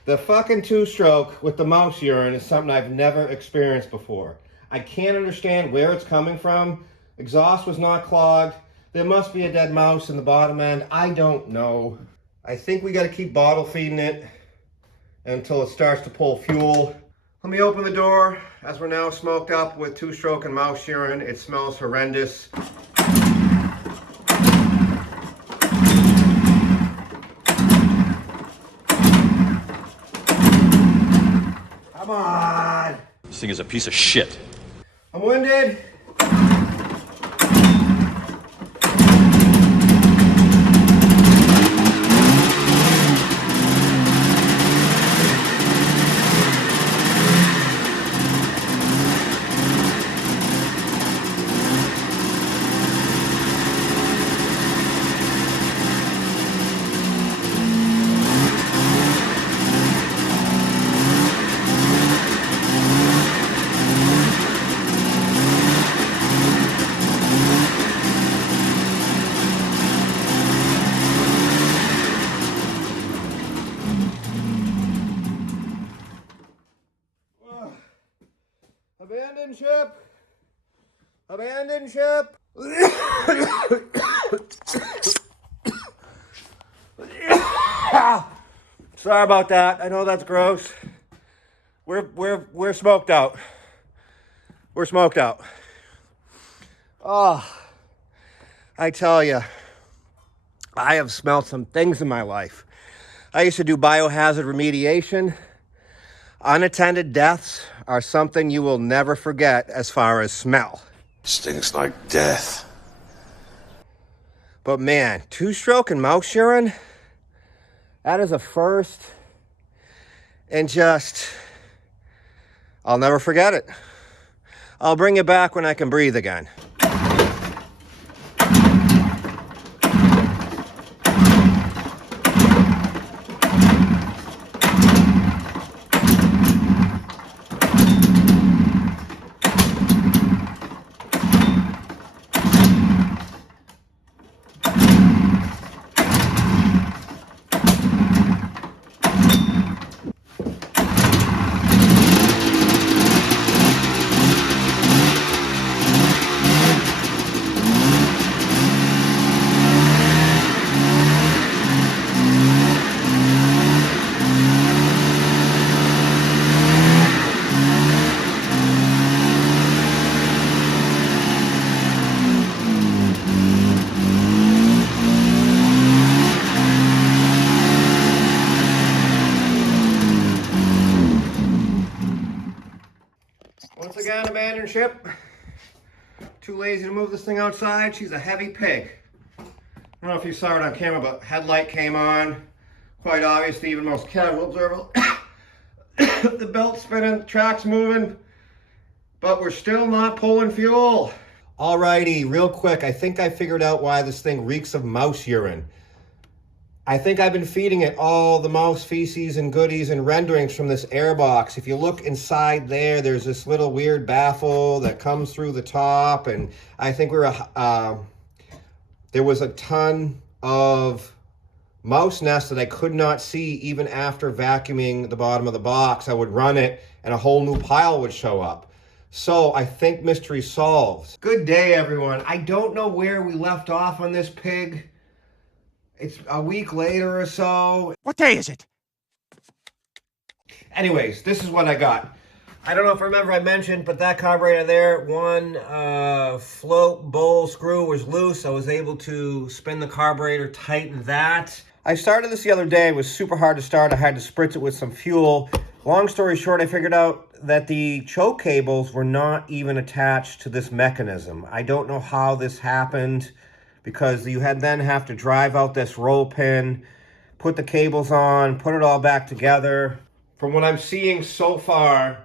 The fucking two-stroke with the mouse urine is something I've never experienced before. I can't understand where it's coming from. Exhaust was not clogged. There must be a dead mouse in the bottom end. I don't know. I think we gotta keep bottle feeding it until it starts to pull fuel. Let me open the door. As we're now smoked up with two-stroke and mouse urine, it smells horrendous. Come on! This thing is a piece of shit. I'm winded. Abandon ship! Abandon ship! Sorry about that. I know that's gross. We're smoked out. We're smoked out. Oh, I tell you, I have smelled some things in my life. I used to do biohazard remediation. Unattended deaths are something you will never forget as far as smell. Stinks like death. But man, two-stroke and mouse urine, that is a first. And just, I'll never forget it. I'll bring it back when I can breathe again. Once again, abandoned ship. Too lazy to move this thing outside. She's a heavy pig. I don't know if you saw it on camera, but headlight came on. Quite obvious to even most casual observer. The belt spinning, tracks moving. but we're still not pulling fuel. Alrighty, real quick, I think I figured out why this thing reeks of mouse urine. I think I've been feeding it all the mouse feces and goodies and renderings from this air box. If you look inside there, there's this little weird baffle that comes through the top, and I think there was a ton of mouse nests that I could not see even after vacuuming the bottom of the box. I would run it and a whole new pile would show up. So I think mystery solved. Good day, everyone. I don't know where we left off on this pig. It's a week later or so. What day is it? Anyways, this is what I got. I don't know if I remember I mentioned, but that carburetor there, one float bowl screw was loose. I was able to spin the carburetor, tighten that. I started this the other day. It was super hard to start. I had to spritz it with some fuel. Long story short, I figured out that the choke cables were not even attached to this mechanism. I don't know how this happened, because you then have to drive out this roll pin, put the cables on, put it all back together. From what I'm seeing so far,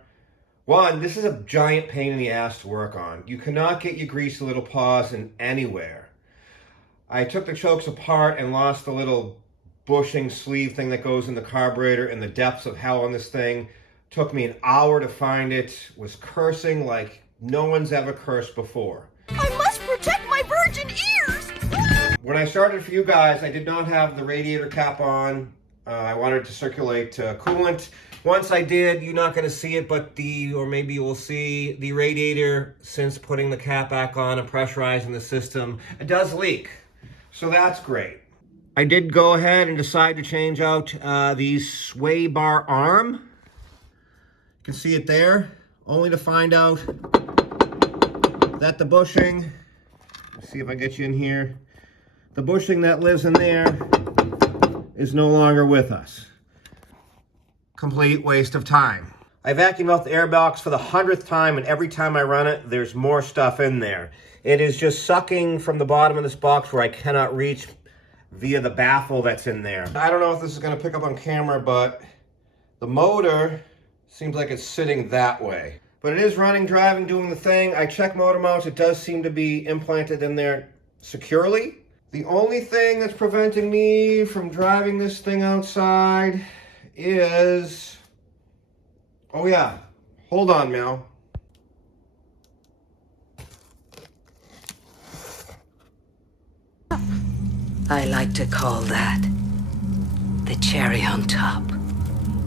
one, this is a giant pain in the ass to work on. You cannot get your greasy little paws in anywhere. I took the chokes apart and lost the little bushing sleeve thing that goes in the carburetor in the depths of hell on this thing. Took me an hour to find it. Was cursing like no one's ever cursed before. I must protect my virgin ears! When I started for you guys, I did not have the radiator cap on. I wanted to circulate coolant. Once I did, you're not going to see it, but or maybe you will see the radiator, since putting the cap back on and pressurizing the system, it does leak. So that's great. I did go ahead and decide to change out the sway bar arm. You can see it there, only to find out that the bushing, let's see if I get you in here, the bushing that lives in there is no longer with us. Complete waste of time. I vacuumed out the air box for the 100th time, and every time I run it, there's more stuff in there. It is just sucking from the bottom of this box where I cannot reach via the baffle that's in there. I don't know if this is going to pick up on camera, but the motor seems like it's sitting that way. But it is running, driving, doing the thing. I checked motor mounts. It does seem to be implanted in there securely. The only thing that's preventing me from driving this thing outside is... oh yeah, hold on, Mel. I like to call that the cherry on top.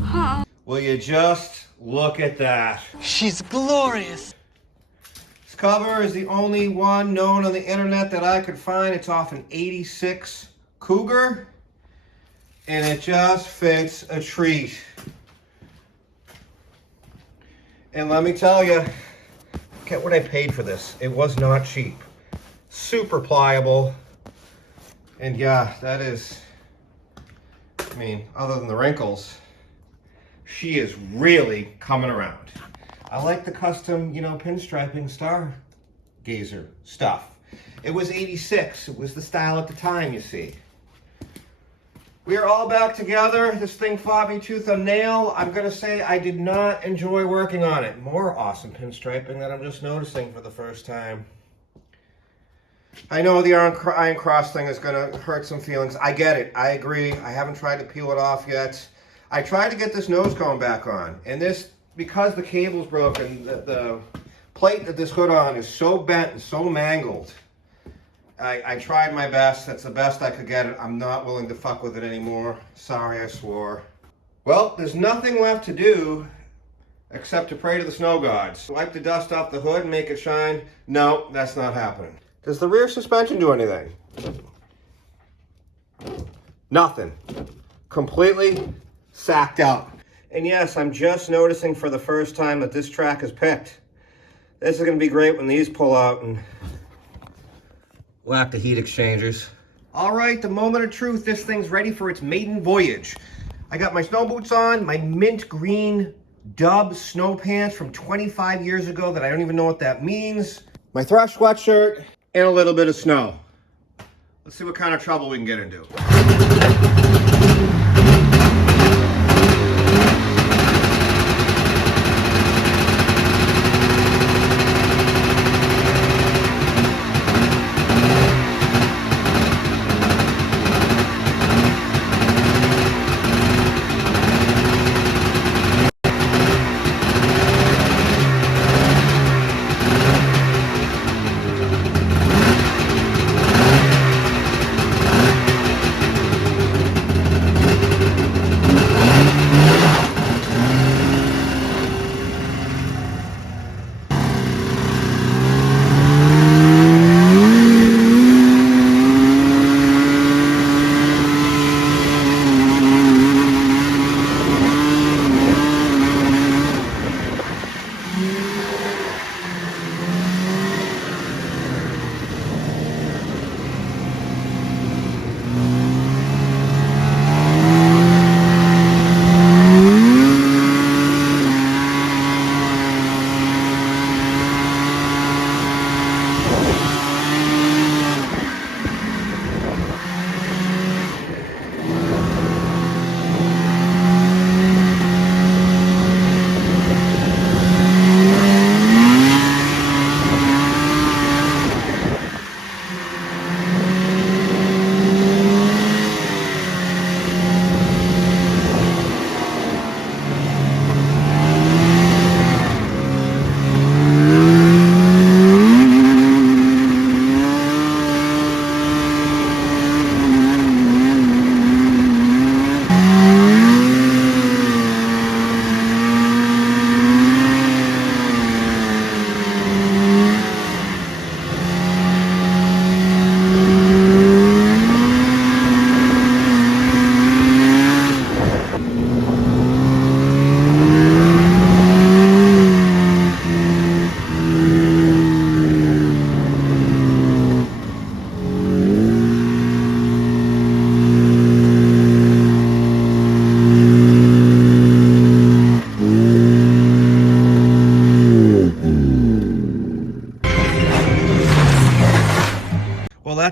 Huh? Will you just look at that? She's glorious. This cover is the only one known on the internet that I could find. It's off an '86 Cougar, and it just fits a treat. And let me tell you, get what I paid for this. It was not cheap. Super pliable. And yeah, that is, I mean, other than the wrinkles, she is really coming around. I like the custom, pinstriping stargazer stuff. It was '86. It was the style at the time, you see. We are all back together. This thing fought me tooth and nail. I'm going to say I did not enjoy working on it. More awesome pinstriping that I'm just noticing for the first time. I know the iron cross thing is going to hurt some feelings. I get it. I agree. I haven't tried to peel it off yet. I tried to get this nose cone back on. And this, because the cable's broken, the plate that this hood on is so bent and so mangled. I tried my best. That's the best I could get it. I'm not willing to fuck with it anymore. Sorry, I swore. Well, there's nothing left to do except to pray to the snow gods. Wipe the dust off the hood and make it shine. No, that's not happening. Does the rear suspension do anything? Nothing. Completely sacked out. And yes, I'm just noticing for the first time that this track is picked. This is going to be great when these pull out and whack the heat exchangers. All right, the moment of truth. This thing's ready for its maiden voyage. I got my snow boots on, my mint green Dub snow pants from 25 years ago that I don't even know what that means, my thrush sweatshirt, and a little bit of snow. Let's see what kind of trouble we can get into.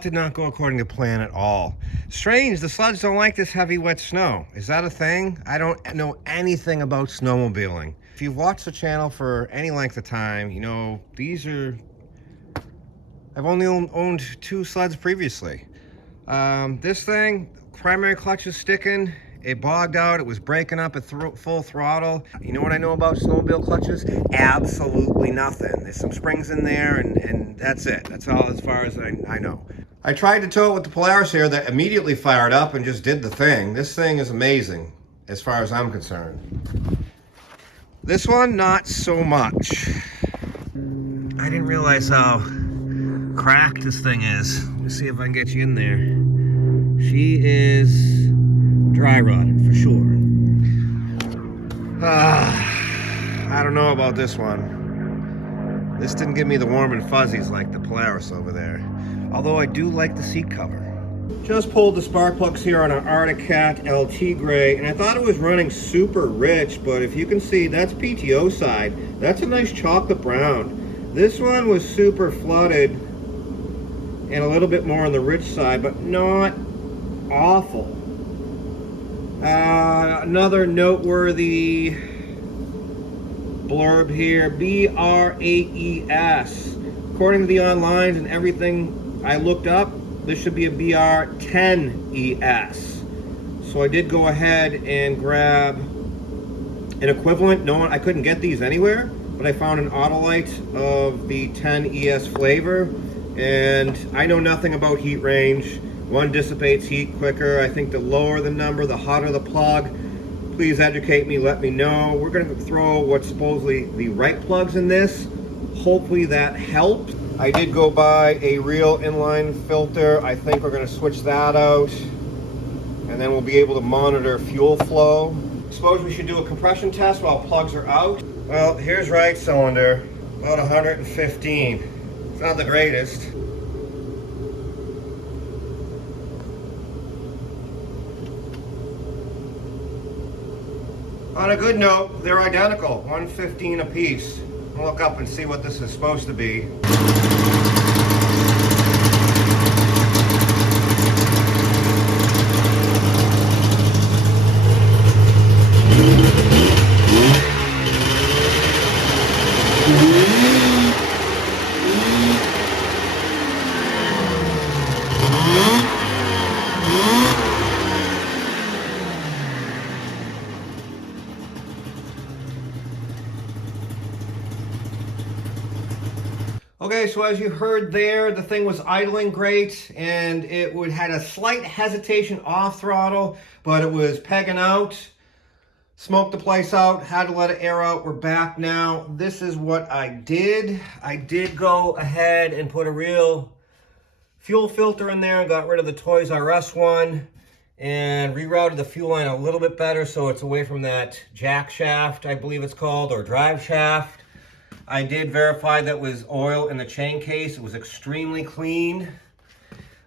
did not go according to plan at all. Strange, the sleds don't like this heavy, wet snow. Is that a thing? I don't know anything about snowmobiling. If you've watched the channel for any length of time, you know, I've only owned 2 sleds previously. This thing, primary clutch is sticking. It bogged out. It was breaking up at full throttle. You know what I know about snowmobile clutches? Absolutely nothing. There's some springs in there, and that's it. That's all as far as I know. I tried to tow it with the Polaris here that immediately fired up and just did the thing. This thing is amazing as far as I'm concerned. This one, not so much. I didn't realize how cracked this thing is. Let me see if I can get you in there. She is dry rotted for sure. I don't know about this one. This didn't give me the warm and fuzzies like the Polaris over there. Although I do like the seat cover. Just pulled the spark plugs here on our Arctic Cat El Tigre, and I thought it was running super rich, but if you can see, that's PTO side. That's a nice chocolate brown. This one was super flooded and a little bit more on the rich side, but not awful. Another noteworthy blurb here, BR8ES. According to the online and everything I looked up, this should be a BR10ES. So I did go ahead and grab an equivalent. I couldn't get these anywhere, but I found an Autolite of the 10ES flavor, and I know nothing about heat range. One dissipates heat quicker. I think the lower the number, the hotter the plug. Please educate me, let me know. We're gonna throw what's supposedly the right plugs in this. Hopefully that helped. I did go buy a real inline filter. I think we're gonna switch that out, and then we'll be able to monitor fuel flow. Suppose we should do a compression test while plugs are out. Well, here's right cylinder, about 115. It's not the greatest. On a good note, they're identical, 115 apiece. I'll look up and see what this is supposed to be. Okay, so as you heard there, the thing was idling great, and it had a slight hesitation off throttle, but it was pegging out. Smoked the place out, had to let it air out. We're back now. This is what I did. I did go ahead and put a real fuel filter in there and got rid of the Toys R Us one and rerouted the fuel line a little bit better so it's away from that jack shaft, I believe it's called, or drive shaft. I did verify that was oil in the chain case. It was extremely clean.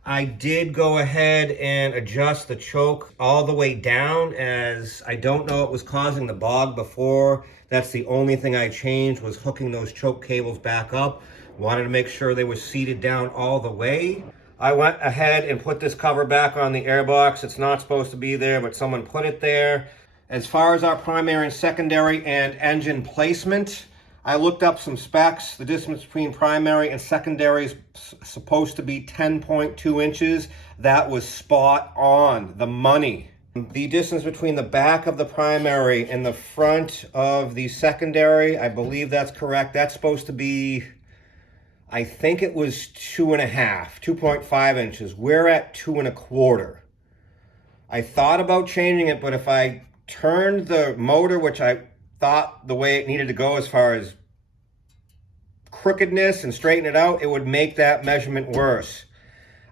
I did go ahead and adjust the choke all the way down, as I don't know what was causing the bog before. That's the only thing I changed, was hooking those choke cables back up. Wanted to make sure they were seated down all the way. I went ahead and put this cover back on the airbox. It's not supposed to be there, but someone put it there. As far as our primary and secondary and engine placement, I looked up some specs. The distance between primary and secondary is supposed to be 10.2 inches. That was spot on, the money. The distance between the back of the primary and the front of the secondary, I believe that's correct. That's supposed to be, I think it was 2.5 inches. We're at 2.25. I thought about changing it, but if I turned the motor, which I thought the way it needed to go as far as crookedness, and straighten it out, it would make that measurement worse.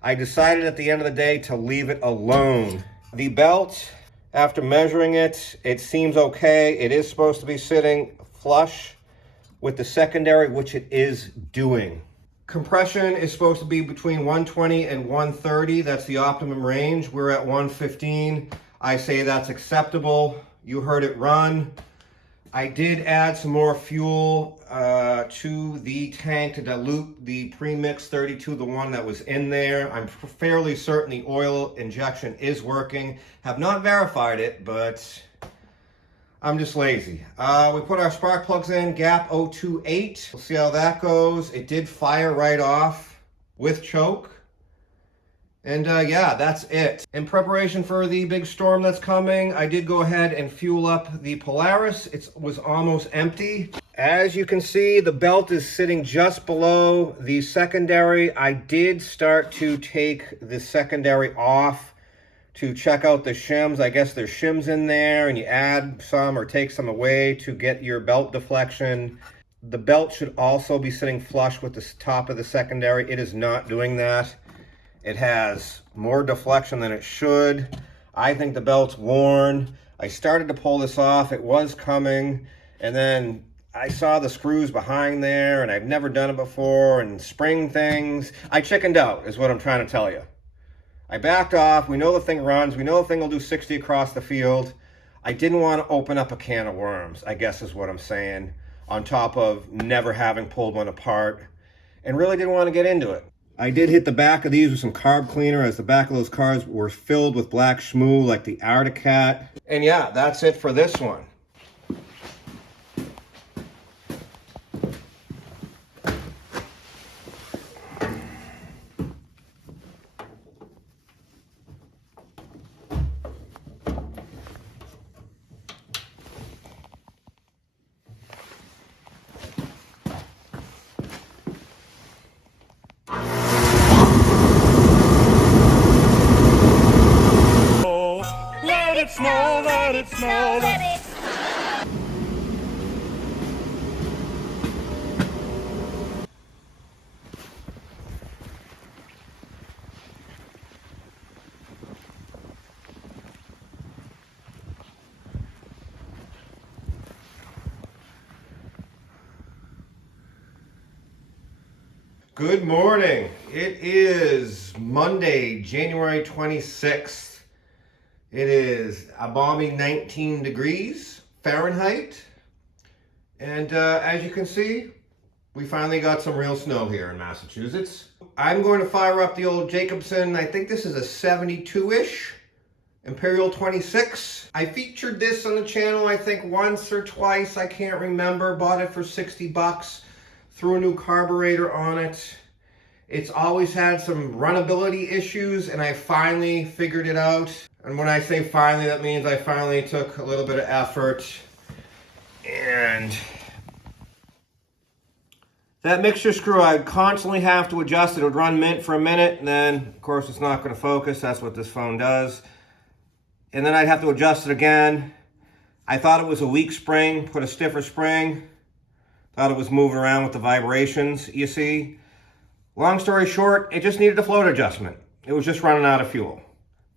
I decided at the end of the day to leave it alone. The belt, after measuring it, it seems okay. It is supposed to be sitting flush with the secondary, which it is doing. Compression is supposed to be between 120 and 130. That's the optimum range. We're at 115. I say that's acceptable. You heard it run. I did add some more fuel to the tank to dilute the premix 32, the one that was in there. I'm fairly certain the oil injection is working. Have not verified it, but I'm just lazy. We put our spark plugs in, gap 028. We'll see how that goes. It did fire right off with choke. And yeah, that's it. In preparation for the big storm that's coming, I did go ahead and fuel up the Polaris. It was almost empty. As you can see, the belt is sitting just below the secondary. I did start to take the secondary off to check out the shims. I guess there's shims in there, and you add some or take some away to get your belt deflection. The belt should also be sitting flush with the top of the secondary. It is not doing that. It has more deflection than it should. I think the belt's worn. I started to pull this off. It was coming. And then I saw the screws behind there, and I've never done it before, and spring things. I chickened out, is what I'm trying to tell you. I backed off. We know the thing runs. We know the thing will do 60 across the field. I didn't want to open up a can of worms, I guess is what I'm saying, on top of never having pulled one apart, and really didn't want to get into it. I did hit the back of these with some carb cleaner, as the back of those cars were filled with black schmoo like the Articat. And yeah, that's it for this one. Let it snow, let it Good morning. It is Monday, January 26th. It is a balmy 19 degrees Fahrenheit. And as you can see, we finally got some real snow here in Massachusetts. I'm going to fire up the old Jacobson. I think this is a 72-ish Imperial 26. I featured this on the channel, I think once or twice. I can't remember. Bought it for 60 bucks. Threw a new carburetor on it. It's always had some runnability issues, and I finally figured it out. And when I say finally, that means I finally took a little bit of effort. And that mixture screw, I constantly have to adjust it. It would run mint for a minute, and then, of course, it's not going to focus. That's what this phone does. And then I'd have to adjust it again. I thought it was a weak spring, put a stiffer spring. Thought it was moving around with the vibrations, you see. Long story short, it just needed a float adjustment. It was just running out of fuel.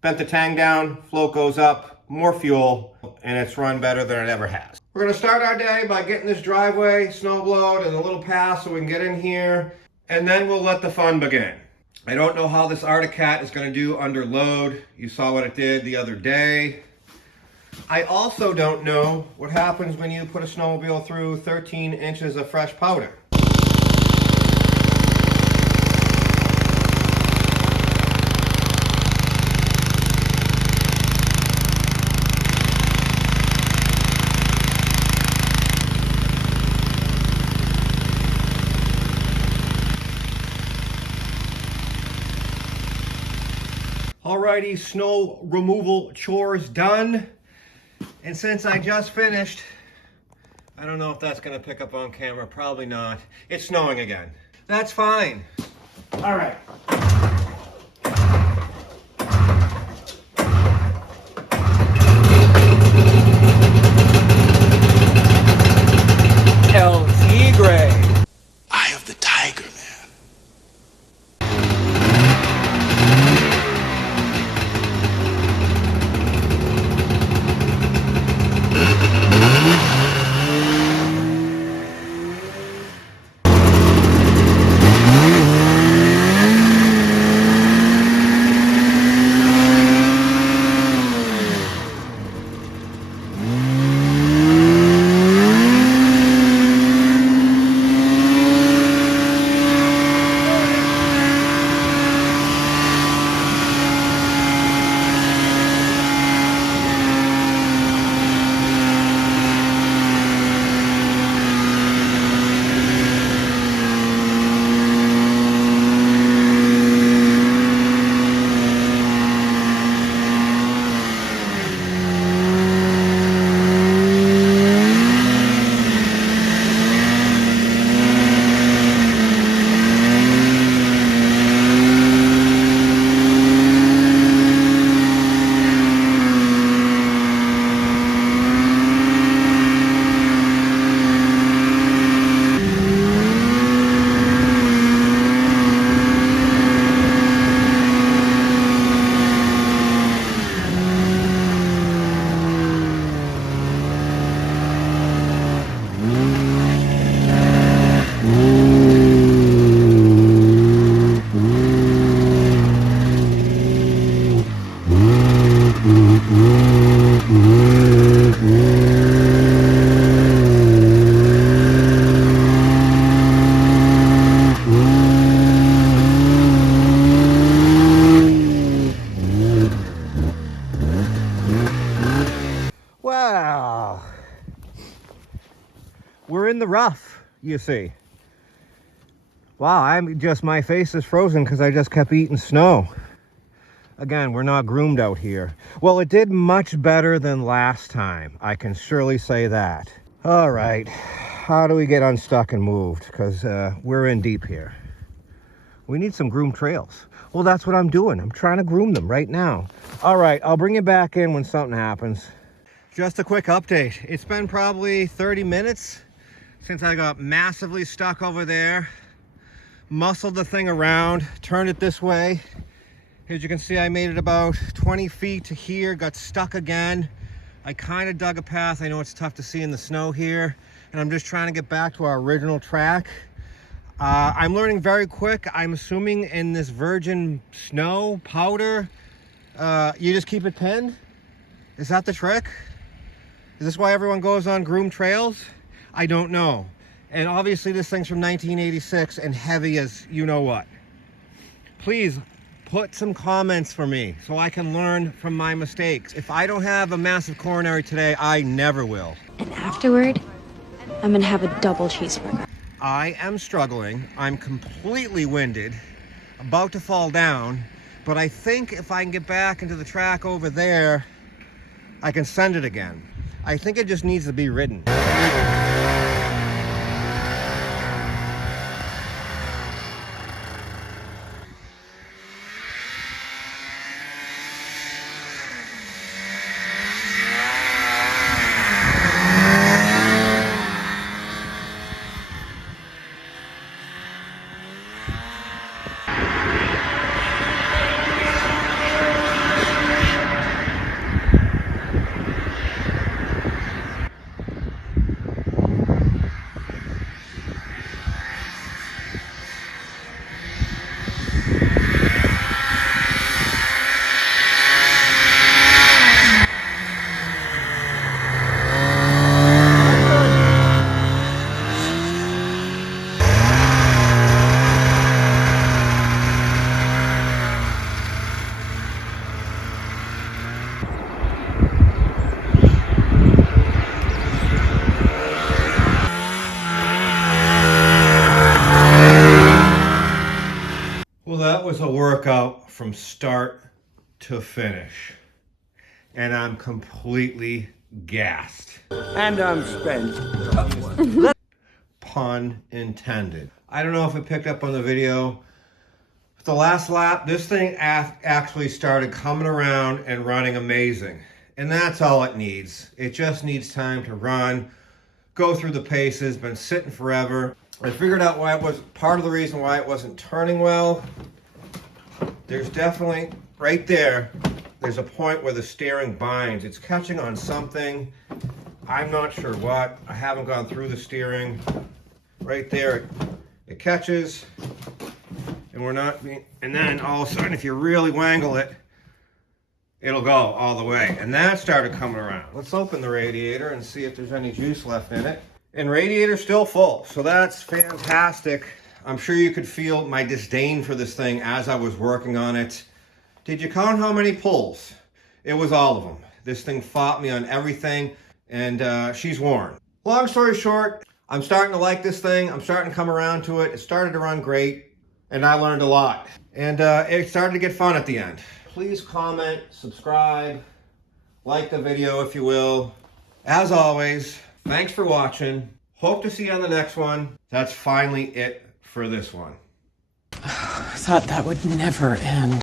Bent the tang down, float goes up, more fuel, and it's run better than it ever has. We're gonna start our day by getting this driveway snowblowed and a little path so we can get in here, and then we'll let the fun begin. I don't know how this Articat is gonna do under load. You saw what it did the other day. I also don't know what happens when you put a snowmobile through 13 inches of fresh powder. Alrighty, snow removal chores done. And since I just finished, I don't know if that's going to pick up on camera, probably not. It's snowing again. That's fine. All right. El Tigre. Eye of the Tiger, man. Wow. We're in the rough, you see. Wow, my face is frozen because I just kept eating snow. Again, we're not groomed out here. Well, it did much better than last time. I can surely say that. All right, how do we get unstuck and moved? Because we're in deep here. We need some groomed trails. Well, that's what I'm doing. I'm trying to groom them right now. All right, I'll bring you back in when something happens. Just a quick update. It's been probably 30 minutes since I got massively stuck over there. Muscled the thing around, turned it this way. As you can see, I made it about 20 feet to here, got stuck again. I kind of dug a path. I know it's tough to see in the snow here, and I'm just trying to get back to our original track. I'm learning very quick. I'm assuming in this virgin snow powder, you just keep it pinned? Is that the trick? Is this why everyone goes on groomed trails? I don't know. And obviously this thing's from 1986 and heavy as you know what. Please put some comments for me so I can learn from my mistakes. If I don't have a massive coronary today, I never will. And afterward, I'm gonna have a double cheeseburger. I am struggling. I'm completely winded, about to fall down, but I think if I can get back into the track over there, I can send it again. I think it just needs to be ridden. Well, that was a workout from start to finish. And I'm completely gassed. And I'm spent. Pun intended. I don't know if it picked up on the video. But the last lap, this thing actually started coming around and running amazing. And that's all it needs. It just needs time to run, go through the paces, been sitting forever. I figured out why it was, part of the reason why it wasn't turning well. There's definitely, right there, there's a point where the steering binds. It's catching on something. I'm not sure what. I haven't gone through the steering. Right there, it catches. And we're not being, and then all of a sudden, if you really wangle it, it'll go all the way. And that started coming around. Let's open the radiator and see if there's any juice left in it. And radiator's still full, so that's fantastic. I'm sure you could feel my disdain for this thing as I was working on it. Did you count how many pulls? It was all of them. This thing fought me on everything, and she's worn. Long story short, I'm starting to like this thing. I'm starting to come around to it. It started to run great, and I learned a lot. And it started to get fun at the end. Please comment, subscribe, like the video if you will. As always, thanks for watching. Hope to see you on the next one. That's finally it for this one. I thought that would never end.